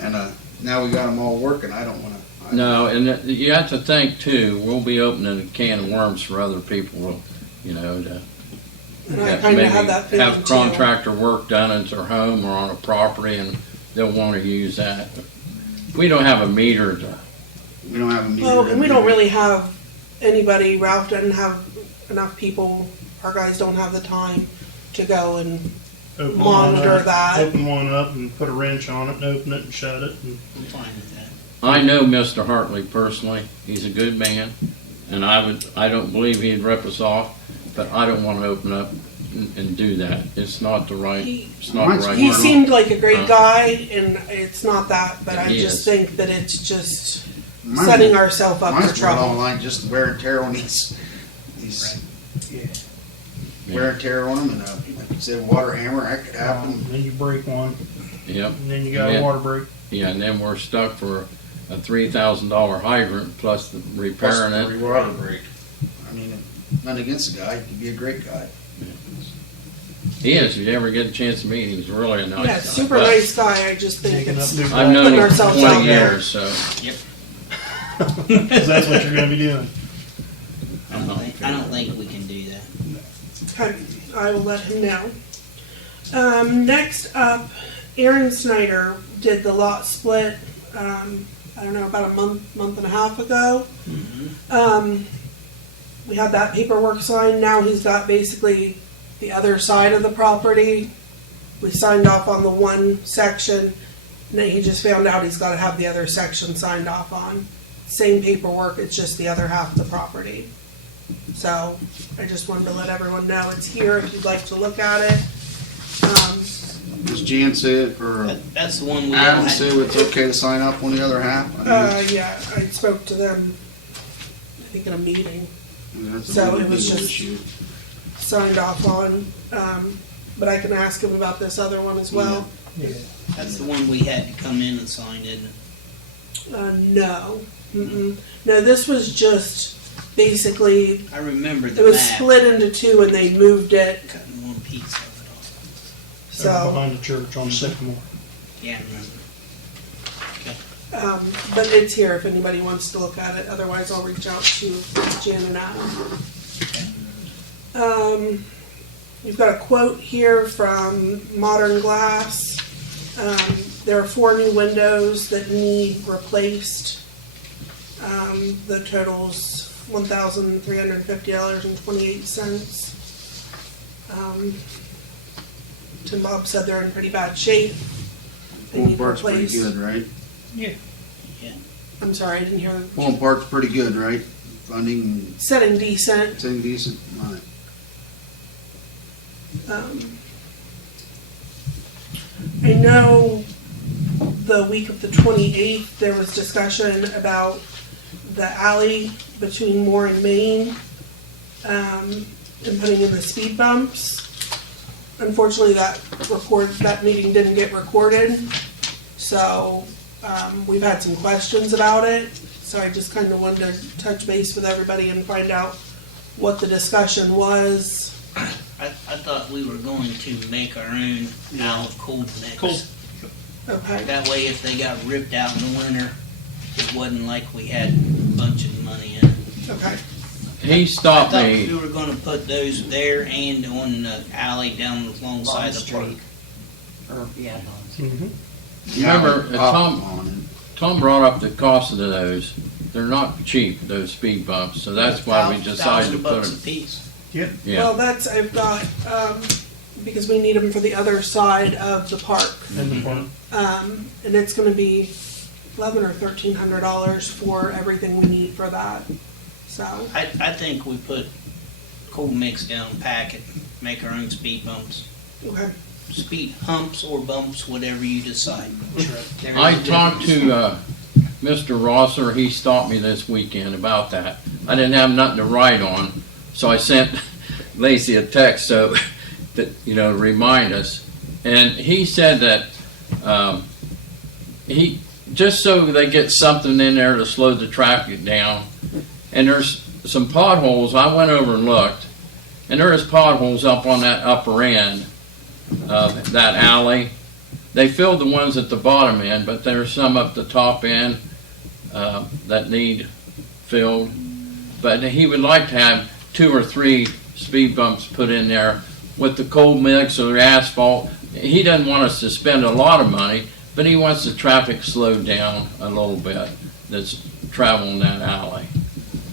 And now we got them all working, I don't want to. No, and you have to think too, we'll be opening a can of worms for other people, you know, to And I have- kind maybe of have that feeling have too. contractor work done at their home or on a property, and they'll want to use that. We don't have a meter to, We don't have a meter. Well, and we don't really have anybody. Ralph doesn't have enough people. Our guys don't have the time to go and Open monitor one up, that. Open one up and put a wrench on it and open it and shut it. And I'm fine with that. I know Mr. Hartley personally, he's a good man, and I don't believe he'd rip us off, but I don't want to open up and do that. It's not the right, it's not the right. He word. seemed like a great guy, and it's not that, but I He just is. think that it's just Mine's- setting ourselves up Mine's for brought trouble. online just wear and tear on these wear and tear on them, and like you said, water hammer, that could happen. then you break one, Yep, and then you got Yeah. a water break. yeah, and then we're stuck for a $3,000 hydrant plus the repairing Plus the it. water break. I mean, not against the guy, he'd be a great guy. He is, if you ever get a chance to meet him, he's really a nice guy. Yeah, super But nice guy. I just think Making up it's new I've known putting him ourselves for out 20 there. years, so. Because that's what you're going to be doing. I don't think we can do that. Okay, I will let him know. Next up, Aaron Snyder did the lot split, I don't know, about a month and a half ago. We had that paperwork signed. Now he's got basically the other side of the property. We signed off on the one section, and then he just found out he's got to have the other section signed off on. Same paperwork, it's just the other half of the property. So I just wanted to let everyone know it's here if you'd like to look at it. Does Jan say it, or That's the one we Adam had. say it's okay to sign up on the other half? I mean, Yeah, I spoke to them, I think in a meeting, that's a so really it was big just issue. signed off on. But I can ask him about this other one as well. That's the one we had to come in and sign, isn't it? No. Mm-mm. No, this was just basically, I remember it the was map, split into two and they moved it, cutting one piece of it off. so. Behind the church on Sycamore. Yeah, I remember. But it's here if anybody wants to look at it. Otherwise, I'll reach out to Jan and Adam. You've got a quote here from Modern Glass. There are 4 new windows that need replaced. The total's $1,350.28. Tim Bob said they're in pretty bad shape. They Pulling need part's pretty replaced. good, right? I'm sorry, I didn't hear. Pulling part's pretty good, right? Funding, Setting decent. saying decent, all right. I know the week of the 28th, there was discussion about the alley between Moore and Main, and putting in the speed bumps. Unfortunately, that meeting didn't get recorded, so, we've had some questions about it. So I just kind of wanted to touch base with everybody and find out what the discussion was. I thought we were going to make our own out of cold mix. Cool. Okay. That way, if they got ripped out in the winter, it wasn't like we had a bunch of money in it. Okay. He I stopped thought we me, were gonna put those there and on the alley down alongside the park. Or, yeah, Bond Remember, Yeah, up Tom- on it. Tom brought up the cost of those. They're not cheap, those speed bumps, so that's why we decided to put $1,000 a them. piece. Yeah, Well, that's, I've got, because we need them for the other side of the park. In the park. And it's gonna be $1,100 or $1,300 for everything we need for that, so. I think we put cold mix down, pack it, make our own speed bumps. Okay. Speed humps or bumps, whatever you decide. There I is a talked difference. to Mr. Rosser, he stopped me this weekend about that. I didn't have nothing to write on, so I sent Lacey a text so that, to remind us. And he said that he, just so they get something in there to slow the traffic down. And there's some potholes, I went over and looked, and there is potholes up on that upper end of that alley. They filled the ones at the bottom end, but there's some up the top end that need filled. But he would like to have 2 or 3 speed bumps put in there with the cold mix or the asphalt. He doesn't want us to spend a lot of money, but he wants the traffic slowed down a little bit that's traveling that alley.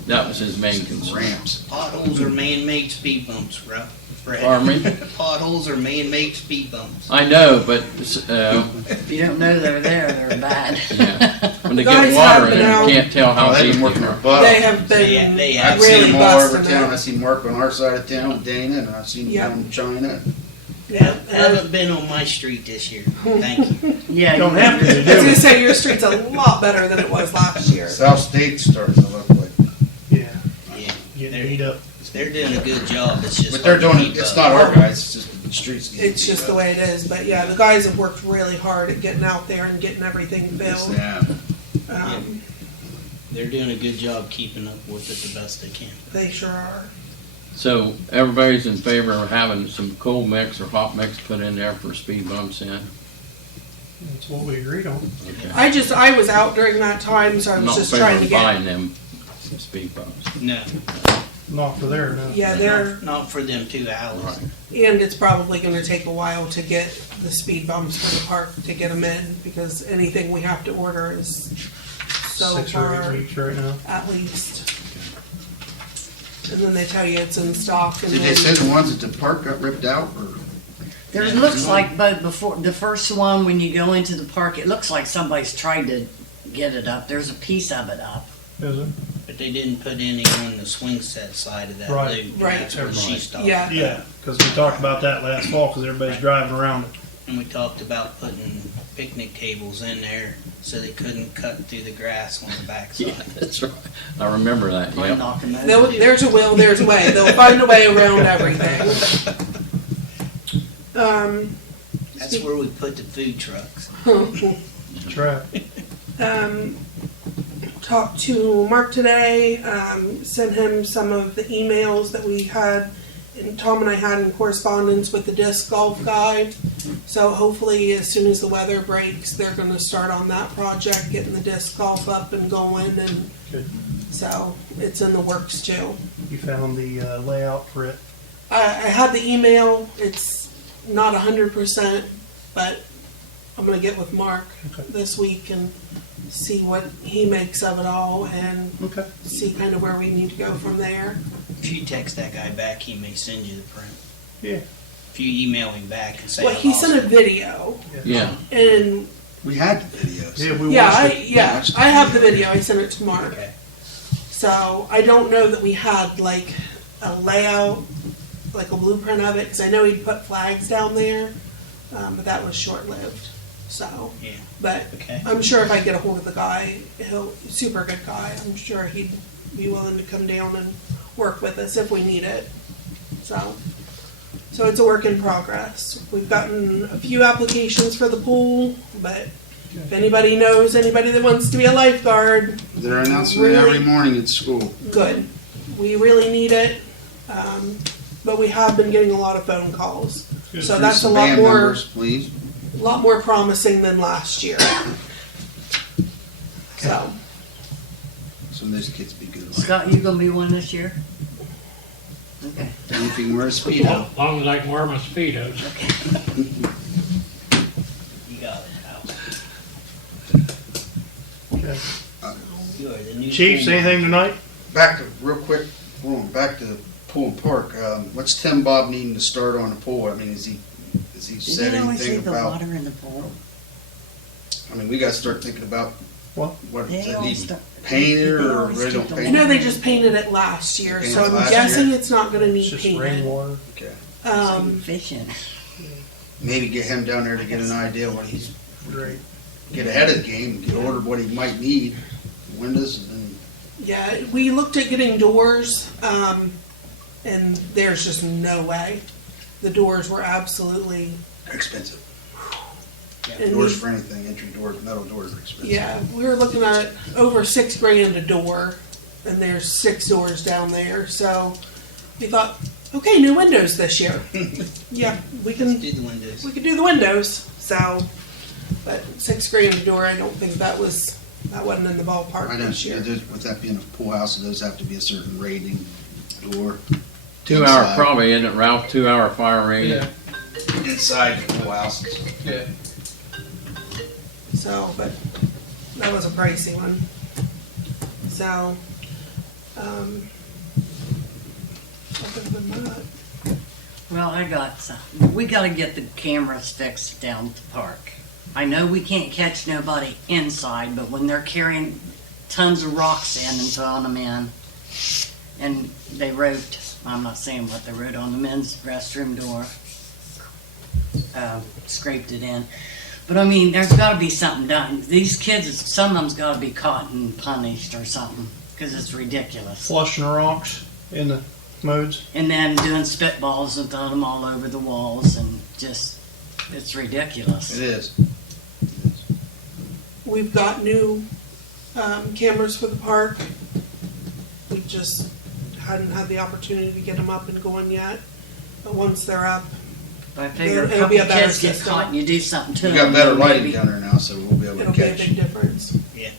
That was his main concern. Ramps. Potholes are man-made speed bumps, Fred. Pardon me? Potholes are man-made speed bumps. I know, but If you don't know they're there, they're bad. yeah. When they Guys get water have in been it, out. you can't tell how They've deep been working they their are. butt They off. have been They have. I've seen really them all over busting town. it. I've seen Mark on our side of town, Dana, and I've seen Yeah. them down in China. Yeah. Haven't been on my street this year. Thank you. Yeah. Don't have to, I was do gonna it. say your street's a lot better than it was last year. South State's starting to look like, Yeah, Yeah, getting beat up. they're doing a good job. It's just but they're hard to doing, keep it's up. not our guys, it's just the streets. getting It's just beat the up. way it is, but yeah, the guys have worked really hard at getting out there and getting everything Yes, built. they have. Um, They're doing a good job keeping up with it the best they can. they sure are. So everybody's in favor of having some cold mix or hot mix put in there for speed bumps in. That's what we agreed on. Okay. I was out during that time, so I I'm was not in just favor trying to of get, buying them speed bumps. No, Not for there, no. yeah, they're, not for them 2 alleys. Right. and it's probably gonna take a while to get the speed bumps for the park to get them in, because anything we have to order is so 6 or 8 far, weeks right now. at least. And then they tell you it's in stock, and Did they then, say the ones at the park got ripped out, or? There looks like, but before, the first one, when you go into the park, it looks like somebody's tried to get it up. There's a piece of it up. Is it? But they didn't put any on the swing set side of that Right. loop. Right. That's where she stopped. yeah. Yeah, because we talked about that last fall, because everybody's driving around it. And we talked about putting picnic tables in there so they couldn't cut through the grass on the backside. Yeah, that's right. I remember that, Might yeah. knock 'em They'll- over. There's a will, there's a way. They'll find a way around everything. That's where we put the food trucks. That's right. Talked to Mark today, sent him some of the emails that we had, and Tom and I had in correspondence with the disc golf guy. So hopefully, as soon as the weather breaks, they're gonna start on that project, getting the disc golf up and going, and Good. so it's in the works too. You found the layout for it. I had the email, it's not 100%, but I'm gonna get with Mark Okay. this week and see what he makes of it all, and Okay. see kind of where we need to go from there. If you text that guy back, he may send you the print. Yeah. If you email him back and say, Well, I he lost sent a it. video, Yeah, and We had the videos. Yeah, we yeah, watched it. I have the video. I sent it to Mark. Okay. So I don't know that we had like a layout, like a blueprint of it, because I know he'd put flags down there, but that was short-lived. So, Yeah. but Okay. I'm sure if I get a hold of the guy, super good guy. I'm sure he'd be willing to come down and work with us if we need it. So it's a work in progress. We've gotten a few applications for the pool, but if anybody knows anybody that wants to be a lifeguard, They're announcing it every morning at school. good. We really need it, but we have been getting a lot of phone calls. So Through that's a some lot band more, members, please. promising than last year. So, So those kids be good. Scott, you gonna be one this year? Okay. Anything wear a speedo. As long as I can wear my Speedos. You got You are the new Chiefs, foreman. anything tonight? Back to, real quick, back to pool and park. What's Tim Bob needing to start on the pool? I mean, has he Did said they always anything leave the about? water in the pool? I mean, we got to start thinking about What? What They does it always need start- painted they or always they don't keep the I paint know it? they just painted it last year, Painted so it I'm last guessing year? it's not gonna It's need just painted. rainwater. Okay. Fishing. Maybe get him down there to get an idea what he's Great. get ahead of the game, get ordered what he might need, windows and Yeah, we looked at getting doors, and there's just no way. The doors were absolutely, expensive. and Doors we- for anything, entry doors, metal doors are expensive. yeah, we were looking at over $6,000 a door, and there's 6 doors down there, so we thought, okay, new windows this year. Yeah, we can Do the windows. we could do the windows, so, but $6,000 a door, I don't think that wasn't in the ballpark I know, this year. with that being a pool house, it does have to be a certain rating door. 2 hour Inside. probably, isn't it, Ralph? 2 hour fire rating. Yeah, Inside the pool houses. yeah. So, but that was a pricey one. So, other than that, Well, we gotta get the cameras fixed down at the park. I know we can't catch nobody inside, but when they're carrying tons of rocks in and throwing them in, and they wrote, I'm not saying what they wrote on the men's restroom door, scraped it in. But I mean, there's gotta be something done. These kids, some of them's gotta be caught and punished or something, cause it's ridiculous. Flushing the rocks in the modes. And then doing spitballs and throwing them all over the walls and just, it's ridiculous. It is. we've got new cameras for the park. We just hadn't had the opportunity to get them up and going yet. But once they're up, But I figure a It'll be couple a better kids get system. caught and you do something to We them. got better then lighting maybe- down there now, so we'll be able to it'll be a catch. big difference. Yeah.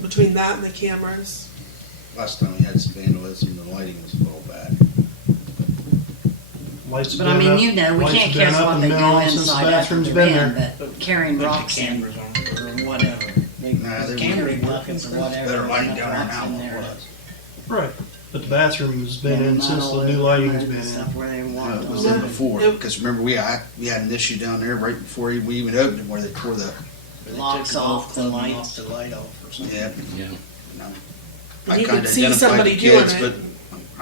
Between that and the cameras. Last time we had some vandalism, the lighting was a little bad. Lights But been I mean, up- you know, we lights can't been catch up what and they been do on since the inside after bathroom's they're been in, there. but carrying Bunch of rocks in cameras on it or whatever. They, Nah, they camera were- buckets or whatever. Better lighting enough down there rocks now in than it there. was. Right. But the bathroom's been Yeah, in not since all the new over lighting's and been in. stuff where they want It was them. in before, because remember we had an issue down there right before we even opened it where they tore the, They Locks took the off golf the club and lights. knocked the light off or something. yeah. Yeah. you know. And I you kinda could see identified somebody the doing kids, it. but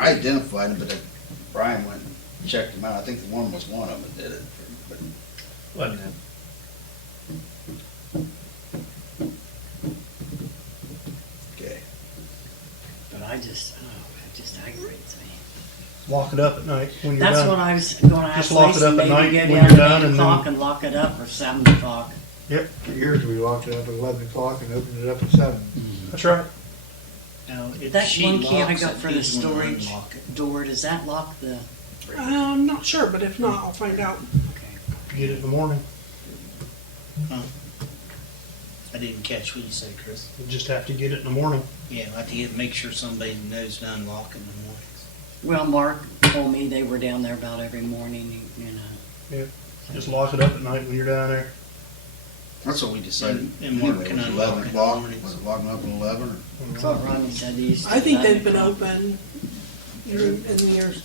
I identified them, but Brian went and checked them out. I think the one was one of them that did it. But Okay. But it just aggravates me. Lock it up at night when you're That's done. what I was gonna ask Just lock it Lacey, up at maybe night go when down you're at done 8 and o'clock then- and lock it up, or 7 o'clock. For years, we locked it up at 11 o'clock and opened it up at 7. That's right. Now, if That she one key I locks got it, for the who's gonna storage unlock it? door, does that lock the? I'm not sure, but if not, I'll find out. Get it in the morning. I didn't catch what you said, Chris. You just have to get it in the morning. Yeah, I have to make sure somebody knows to unlock in the mornings. Well, Mark told me they were down there about every morning, you know. Just lock it up at night when you're down there. That's what we decided. And Mark Anyway, can was it unlock 11 in the o'clock? mornings. Was it locking up at 11 or? That's what Ronnie said they used to. I think 11 they've been o'clock. open in the years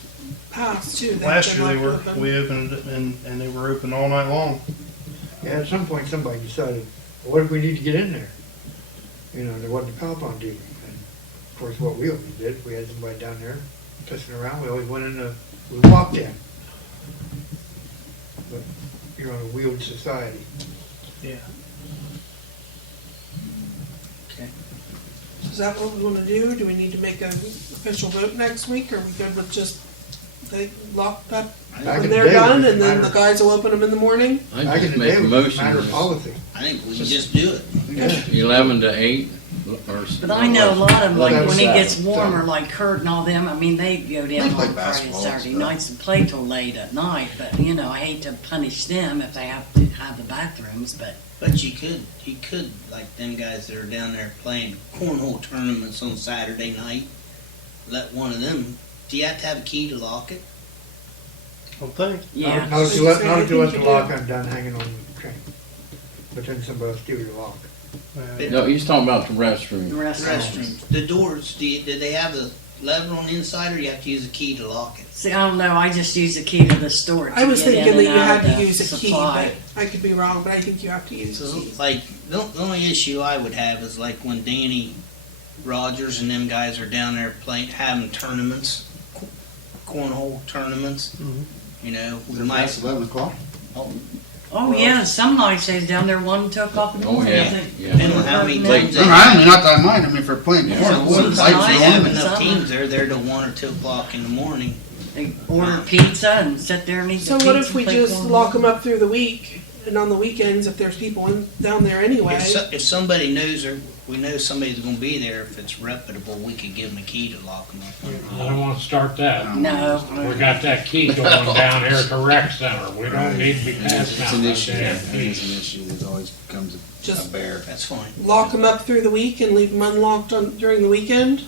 past too. They've Last been year open. we opened it and they were open all night long. Yeah, at some point, somebody decided, well, what if we need to get in there? You know, there wasn't a cop on duty. And of course, what we always did, we had somebody down there pissing around, we always went in we walked in. But you're on a wheeled society. Yeah. Okay. Is that what we want to do? Do we need to make an official vote next week? Or are we good with just they locked up Back when in the they're day, it done was a and then the matter- guys will open them in the morning? Back I in just the make day, a it was motion. a matter of policy. I think we can just do it. 11 to 8 or. But I know a lot of them, like Well, when it that's gets warmer, like Kurt and all them, I mean, they go down They play on Friday, basketball and Saturday stuff. nights and play till late at night, but, you know, I hate to punish them if they have to have the bathrooms, but But you could, like them guys that are down there playing cornhole tournaments on Saturday night, let one of them, do you have to have a key to lock it? I don't think. yeah. Not if you let the Anything lock you gun down hanging on the chain. But then somebody will steal your lock. No, he's talking about the restroom. The rest of them. Restrooms, the doors, do they have a lever on the inside, or you have to use a key to lock it? See, I don't know, I just use the key to the store to I was get in thinking that and you out had of to the use a key, supply. but I could be wrong, but I think you have to use a So, key. like, the only issue I would have is like when Danny Rogers and them guys are down there playing, having tournaments, cornhole tournaments. You know, we They're might. past 11 o'clock. Oh, yeah, some nights they's down there 1, 2 o'clock in the Oh, morning. yeah, I think. yeah. Depending on how many Late. teams I they mean, I have. mean, not that I mind. I mean, if they're playing Yeah. cornhole, So the some lights nights are Have on. have enough Summer. teams there, they're to 1 or 2 o'clock in the morning. They order pizza and sit there and eat the So pizza. what if we and play just cornhole. lock them up through the week, and on the weekends, if there's people down there anyway? If somebody knows, or we know somebody's gonna be there, if it's reputable, we could give them a key to lock them up. I don't want to start that. No. We got that key going down here at the rec center. We don't need to be passing It's out an that issue. damn It's key. an issue that always becomes a Just- bear. That's fine. Lock them up through the week and leave them unlocked during the weekend?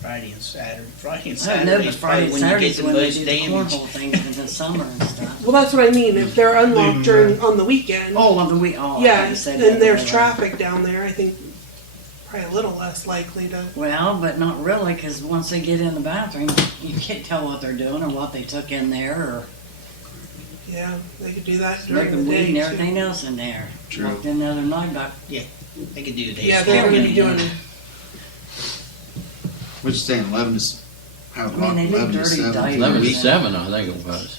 Friday and Saturday. Friday and I don't know, Saturday but is probably Friday and when you get Saturday's the when they most do the damage. cornhole things in the summer and stuff. Well, that's what I mean, if they're Leave 'em unlocked on the weekend. Oh, on the week, oh. I Yeah, thought you said the and there's other way. traffic down there, I think probably a little less likely to. Well, but not really, because once they get in the bathroom, you can't tell what they're doing or what they took in there, or Yeah, they could do that smoking during the weed day and too. everything else in there. True. Walked in the other night, got They could do that. Yeah, they're gonna be doing, What you saying, 11 to, how, I mean, they leave 11 to dirty 7 diapers. through the 11 to week? 7, I think it was.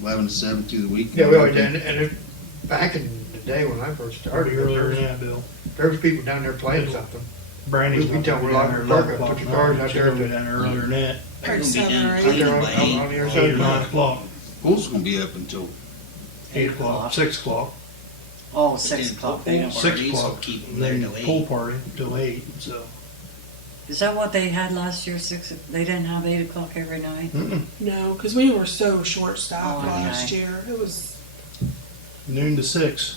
11 to 7 through the week? Yeah, we always did, and back in the day when I first started, Started earlier than that, Bill. there was people down there playing something. Brandy's We not tell gonna them be we're down there locking at the 11 park up, put your o'clock. cars out She's there gonna be to- down there earlier than that, They're Or gonna be 7 done or 8. cleaning Out by there 8. on the other side 8 of or the 9 road. o'clock, Pool's gonna be up until 8 o'clock, 6 o'clock, oh, But 6 then o'clock. pool They don't. 6 parties will o'clock. keep them And there then till 8. pool party till 8, so. Is that what they had last year? 6? They didn't have 8 o'clock every night. no, because we were so short-staffed Oh, okay. last year. It was, Noon to 6.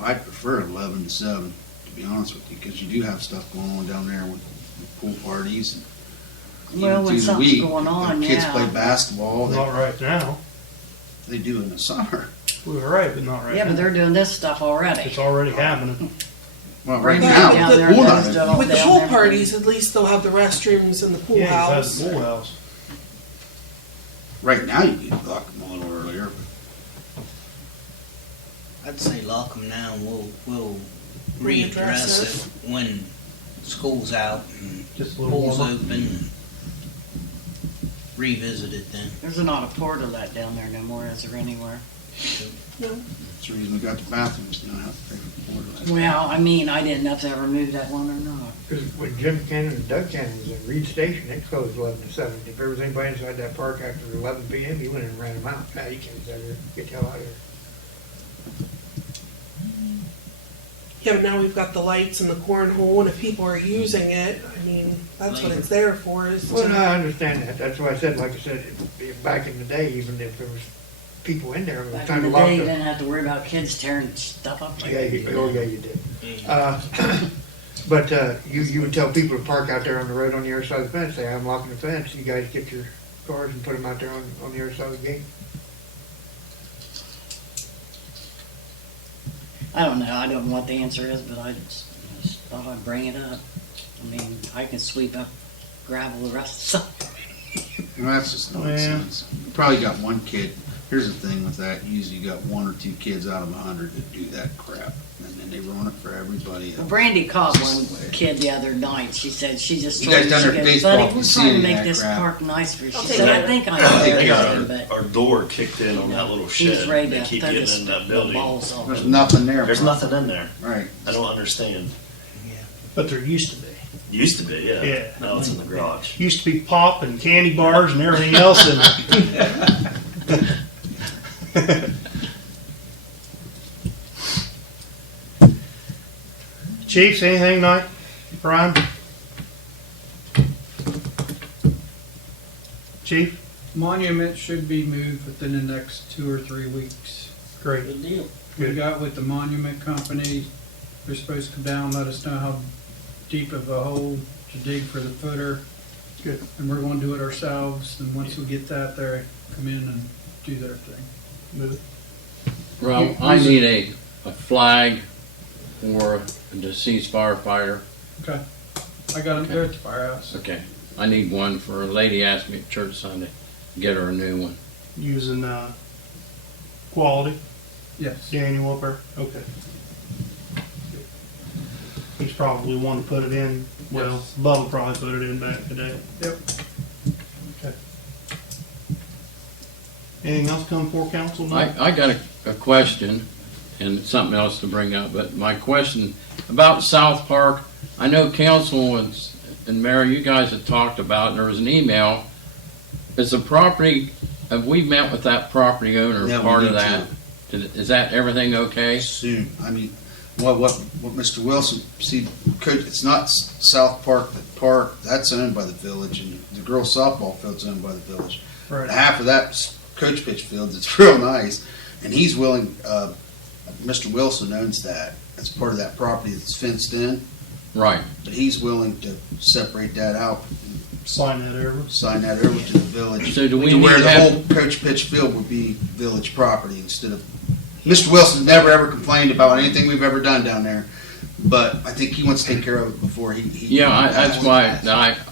I'd prefer 11 to 7, to be honest with you, because you do have stuff going on down there with pool parties. And Well, even when through the something's week, going on, Kids yeah. play basketball, Not right now. they do in the summer. We were right, but not right Yeah, but now. they're doing this stuff already. It's already happening. Well, right Right now, down the there, pool there's not, the- with the down pool there. parties, at least they'll have the restrooms in the pool Yeah, you have house. the pool house. right now you can lock them a little earlier. I'd say lock them now, and we'll Readdress readdress it. it when school's out and Just a little pool's warmer. open. And revisit it then. There's not a port of that down there no more, is there anywhere? No, That's the reason we got the bathrooms, you don't have to pay for the water. Well, I mean, I didn't know if they ever moved that one or not. Because when Jim Cannon and Doug Cannon was at Reed Station, it closed 11 to 7. If there was anybody inside that park after 11 p.m., you went in and ran them out. Now you can't stay there. Get the hell out of here. yeah, but now we've got the lights and the cornhole, and if people are using it, I mean, that's what it's there for, is Well, no, to, I understand that. That's why I said, like I said, back in the day, even if there was people in there, it was Back time in to the lock day, you them. didn't have to worry about kids tearing stuff up. Yeah, you did. Yeah. But you would tell people to park out there on the road on the other side of the fence, say, I'm locking the fence, you guys get your cars and put them out there on the other side of the gate. I don't know, I don't know what the answer is, but I just thought I'd bring it up. I mean, I can sweep up gravel the rest of the summer. Well, that's just Yeah. nonsense. You probably got one kid. Here's the thing with that, usually you got 1 or 2 kids out of 100 that do that crap, and then they ruin it for everybody Well, else. Brandy caught one kid the other night. She said, she just You told guys me, done she their goes, baseball buddy, we're to see trying to any of make that this crap." park nice for you. I'll She take said, I it. think I They know got everything, but Our door kicked in on that little he was shed. ready They to keep throw getting this in that the building. balls off. There's nothing there. There's bro. nothing in there. Right. I don't understand. But there used to be. Used to be, yeah. Yeah. Now it's in the garage. Used to be pop and candy bars and everything else in it. Chiefs, anything tonight? Brian? Chief? Monument should be moved within the next 2 or 3 weeks. Great. Good deal. We got with the monument company, they're supposed to come down, let us know how deep of a hole to dig for the footer. Good. And we're gonna do it ourselves, and once we get that, they come in and do their thing. Move it. Well, I need a flag for a deceased firefighter. Okay. I got them there at the firehouse. Okay. I need one for a lady asked me at church Sunday. Get her a new one. Using quality. Yes. Daniel up there. Okay. He's probably one to put it in. Well, Yes. Bubba probably put it in back today. Yep. Okay. Anything else come before council? now? I got a question and something else to bring up, but my question about South Park, I know council and Mary, you guys had talked about, and there was an email. Is the property, have we met with that property owner, Yeah, we part of need that? Is that everything okay? Soon. I mean, what Mr. Wilson, see, coach, it's not South Park, the park, that's owned by the village, and the girls softball field's owned by the village. Right. Half of that coach pitch field, it's real nice, and he's willing, Mr. Wilson owns that. It's part of that property that's fenced in, Right. but he's willing to separate that out, Sign that over. sign that over to the village. So do we To need where to the have- whole coach pitch field would be village property instead of, Mr. Wilson's never ever complained about anything we've ever done down there, but I think he wants to take care of it before he. Yeah, that's why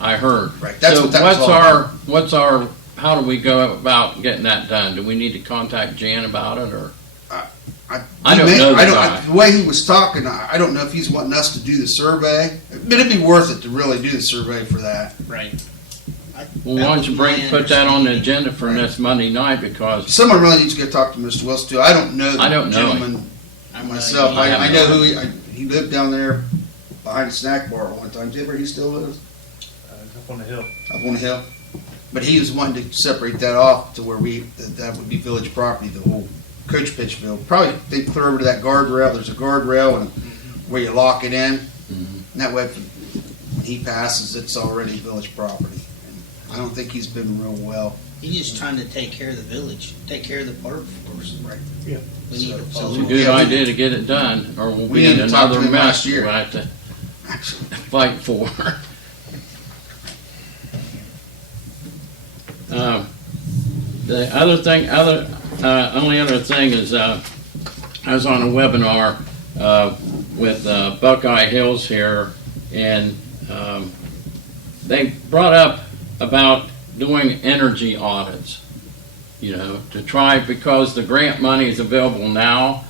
I heard. Right, that's So what that was all what's our, how do we go about getting that done? Do we need to contact Jan about it, or? I don't know the guy. The way he was talking, I don't know if he's wanting us to do the survey, but it'd be worth it to really do the survey for that. Right. Well, why don't you put that on the agenda for next Monday night, because Someone really needs to go talk to Mr. Wilson too. I don't know the I don't know him. gentleman I'm myself. I have I no know who he lived down there behind a snack bar at one time. Do you ever he still lives? Up on the hill. Up on the hill. But he was wanting to separate that off to where that would be village property, the whole coach pitch field. Probably they clear over to that guardrail. There's a guardrail and where you lock it in. And that way, when he passes, it's already village property. And I don't think he's been real well. He's just trying to take care of the village, take care of the park force. Right. Yeah. We need to it's follow. a good idea to get it done, or we'll We be in need to talk to another him last mess year. we'll have to Actually, fight for. The other thing, only other thing is, I was on a webinar with Buckeye Hills here, and they brought up about doing energy audits, to try, because the grant money is available now.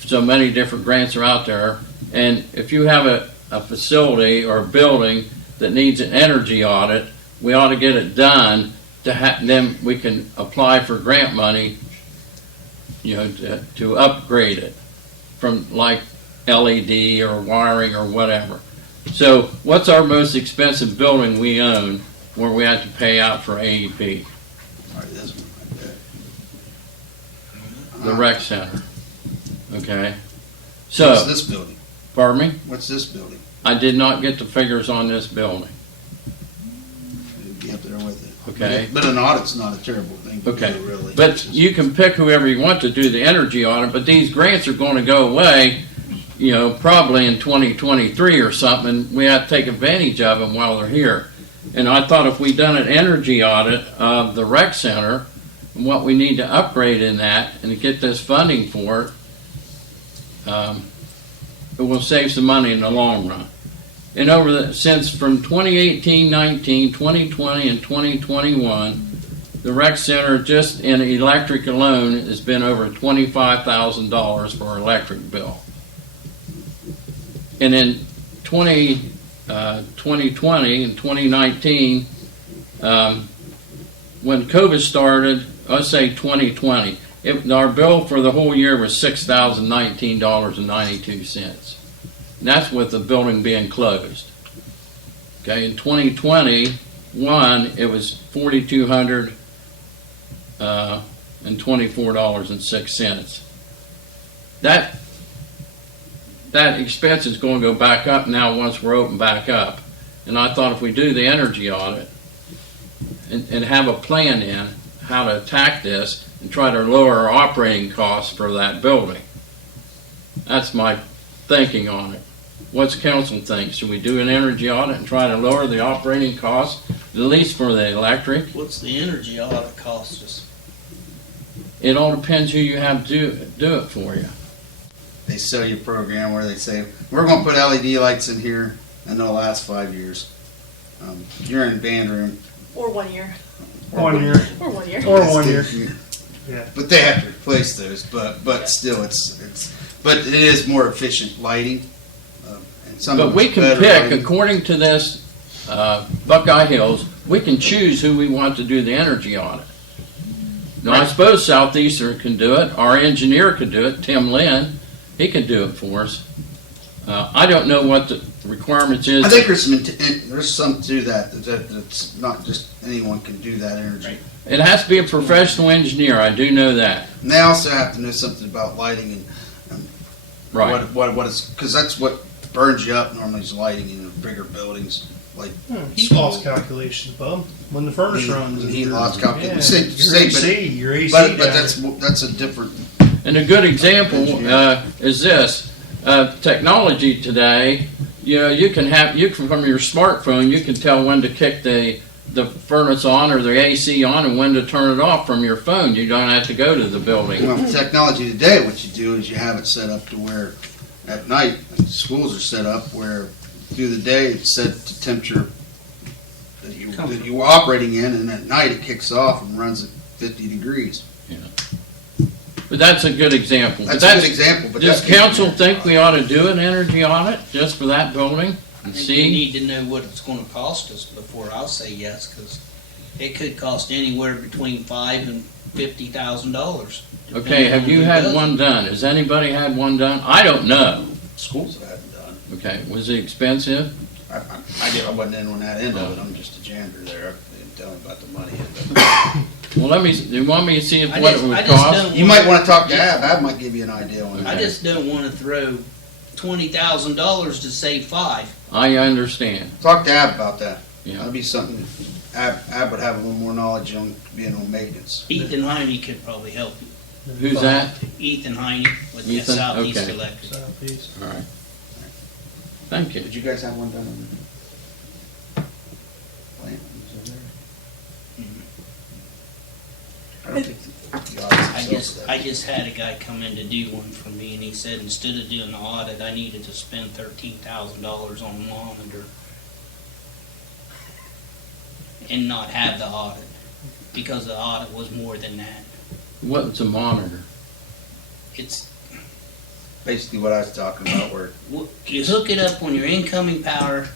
So many different grants are out there, and if you have a facility or a building that needs an energy audit, we ought to get it done then we can apply for grant money, to upgrade it from like LED or wiring or whatever. So what's our most expensive building we own where we have to pay out for AEP? all right, this one right there. The rec center. Okay. What's So, this building? pardon me? What's this building? I did not get the figures on this building. It'd be up there with it. Okay. But an audit's not a terrible thing to Okay, do, really. but you can pick whoever you want to do the energy audit, but these grants are going to go away, probably in 2023 or something. We have to take advantage of them while they're here. And I thought if we done an energy audit of the rec center, and what we need to upgrade in that, and to get this funding for it, it will save some money in the long run. And since from 2018, 19, 2020, and 2021, the rec center just in electric alone has been over $25,000 for electric bill. And in 2020 and 2019, when COVID started, let's say 2020, our bill for the whole year was $6,019.92. And that's with the building being closed. Okay, in 2021, it was $4,224.06. That expense is going to go back up now once we're open back up. And I thought if we do the energy audit and have a plan in how to attack this and try to lower our operating costs for that building. That's my thinking on it. What's council think? Should we do an energy audit and try to lower the operating costs, at least for the electric? What's the energy audit cost us? It all depends who you have do it for you. They sell you a program where they say, we're gonna put LED lights in here and they'll last 5 years. You're in band room. Or 1 year. 1 year. Or 1 year. Or 1 year. Yeah. But they have to replace those, but still but it is more efficient lighting. And some of But we it's can better pick, lighting. according to this Buckeye Hills, we can choose who we want to do the energy audit. Now, I suppose Southeastern can do it. Our engineer could do it, Tim Lynn. He could do it for us. I don't know what the requirements is. I think there's some to that it's not just anyone can do that energy. It has to be a professional engineer. I do know that. And they also have to know something about lighting and Right. what is, because that's what burns you up normally is lighting in the bigger buildings like Heat loss calculations, Bub. When the furnace runs. Heat loss Yeah, calculations. your AC, your AC. But down. that's a different. And a good example is this. Technology today, you can from your smartphone, you can tell when to kick the furnace on or the AC on and when to turn it off from your phone. You don't have to go to the building. Well, technology today, what you do is you have it set up to where at night, schools are set up where through the day it's set to temperature that you were operating in, and at night it kicks off and runs at 50 degrees. But that's a good example. That's a good example. But Does that's council think we ought to do an energy audit just for that building I and think we see? need to know what it's gonna cost us before I'll say yes, because it could cost anywhere between $5,000 and $50,000. Okay, have you had one done? Has anybody had one done? I don't know. Schools have had them done. Okay, was it expensive? I wasn't in on that end of it. I'm just a janitor there. They didn't tell me about the money. Well, you want me to see I what just- it would I just cost? don't You might want to talk to Ab. Ab might give you an idea on I that. just don't wanna throw $20,000 to save $5,000. I understand. Talk to Ab about that. Yeah. That'd be something. Ab would have a little more knowledge on being on maintenance. Ethan Heine could probably help you. Who's that? Ethan Heine with the Ethan? Southeast Okay. Electric. Southeast. All right. Thank you. Did you guys have one done on the plant? Was it there? I don't think the audits I just had a guy come in to do one for me, and he said instead of doing the audit, I needed to spend $13,000 on a monitor and not have the audit, because the audit was more than that. What's a monitor? It's, basically what I was talking about, where you hook it up on your incoming power,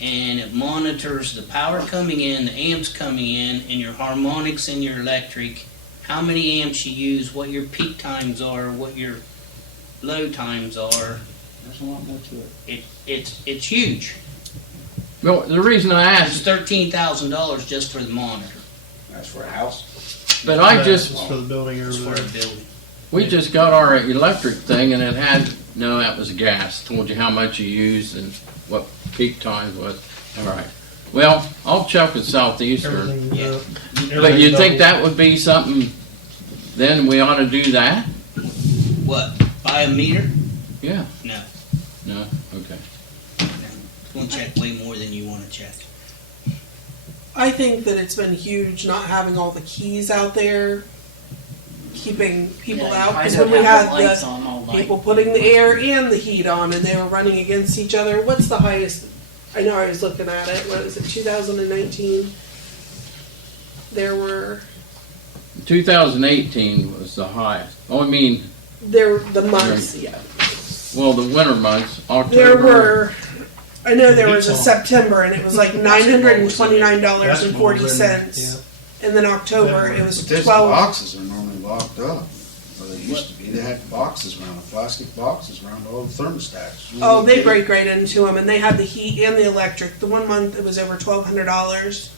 and it monitors the power coming in, the amps coming in, and your harmonics and your electric, how many amps you use, what your peak times are, what your low times are. there's a lot more to it. It's huge. Well, the reason I It's asked, $13,000 just for the monitor. That's for a house. but I This just, is for the building It's over for there. a building. we just got our electric thing and it had, no, that was gas. Told you how much you used and what peak times was. All right. Well, I'll check with Southeastern. Everything, Yeah. But you think that would be something, then we ought to do that? What, buy a meter? Yeah. No, No? Okay. it's gonna check way more than you wanna check. I think that it's been huge not having all the keys out there, keeping people Yeah, out. I Because don't when we have had the lights the on all night. people putting the air and the heat on and they were running against each other, what's the highest? I know I was looking at it, what is it, 2019? There were, 2018 was the highest. Oh, I mean, the months, yeah. well, the winter months, October. There were, I know there was a Heat's on. September and it was like $929.40. And then October, it was But those 12. boxes are normally locked up. Or they used to be. They had boxes around, plastic boxes around all the thermostats. Oh, they break right into them, and they had the heat and the electric. The 1 month it was over $1,200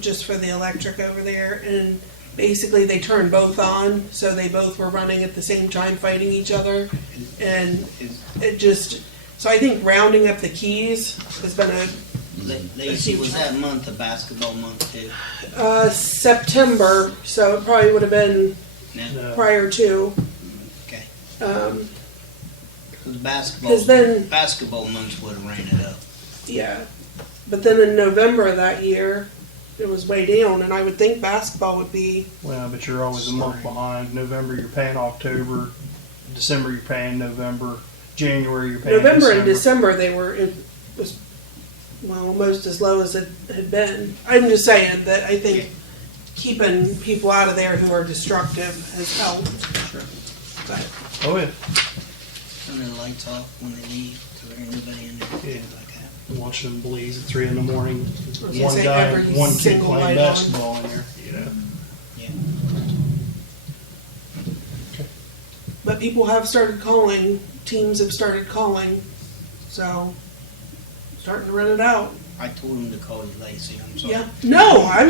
just for the electric over there, and basically they turned both on, so they both were running at the same time, fighting each other, and it just. So I think rounding up the keys has been Lacey, was that month a basketball month too? a September, so it probably would have been No, prior to. okay. Um, 'Cause basketball, 'Cause then- basketball months would have ran it up. Yeah, but then in November of that year, it was way down, and I would think basketball would be, Well, but you're always a month behind. November, you're paying October. December, you're paying November. January, you're paying November December. and December, it was, well, almost as low as it had been. I'm just saying that I think keeping people out of there who are destructive has helped. Sure. But Oh, yeah. Turn the lights off when they leave, so there ain't nobody in there. Yeah. Like that. Watching them blaze at 3 in the morning. was gonna One say guy, every one kid single playing light on. basketball in there. You know. But people have started calling, teams have started calling, so starting to rent it out. I told him to call you Lacey, I'm sorry. Yeah. No, I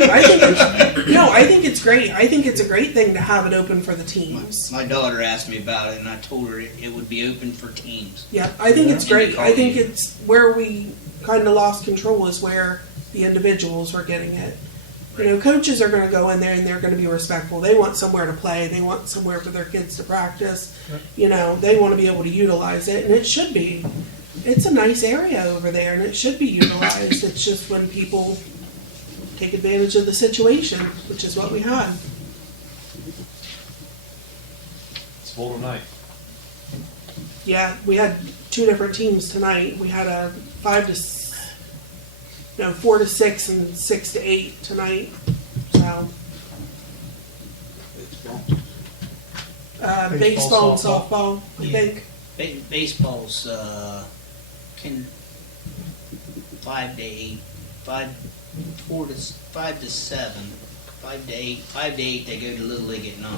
think it's great. I think it's a great thing to have it open for the teams. My daughter asked me about it, and I told her it would be open for teams. Yeah, I think it's And great. call I think you. it's where we kind of lost control is where the individuals were getting it. You know, coaches are going to go in there and they're going to be respectful. They want somewhere to play. They want somewhere for their kids to practice. You know, they want to be able to utilize it, and it should be. It's a nice area over there, and it should be utilized. It's just when people take advantage of the situation, which is what we had. It's full tonight. Yeah, we had 2 different teams tonight. We had a 4 to 6 and 6 to 8 tonight. So baseball and softball, I Yeah. think. Baseball's 5 to 8, 5 to 7, 5 to 8. 5 to 8 they go to Little League at 9.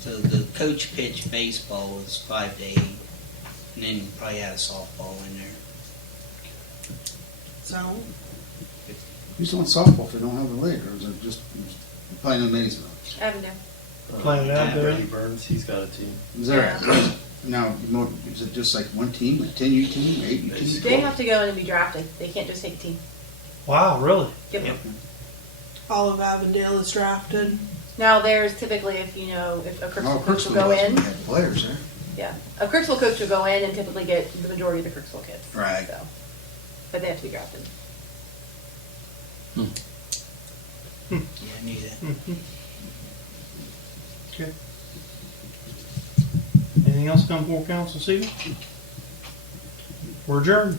So the coach pitch baseball was 5 to 8, and then you probably had a softball in there. So Who's on softball if they don't have a leg, or is it just playing in Maysville? Avondale. Playing out there. Brady Burns, he's got a team. Is there, now, is it just like one team, like 10U team, 8U team? They have to go in and be drafted. They can't just take a team. Wow, really? Yep. all of Avondale is drafted. Now there's typically if a Crooksville coach will go in. Had players there. Yeah, a Crooksville coach will go in and typically get the majority of the Crooksville kids. Right. So, but they have to be drafted. Yeah, I knew that. Okay. Anything else come before council this evening? We're adjourned.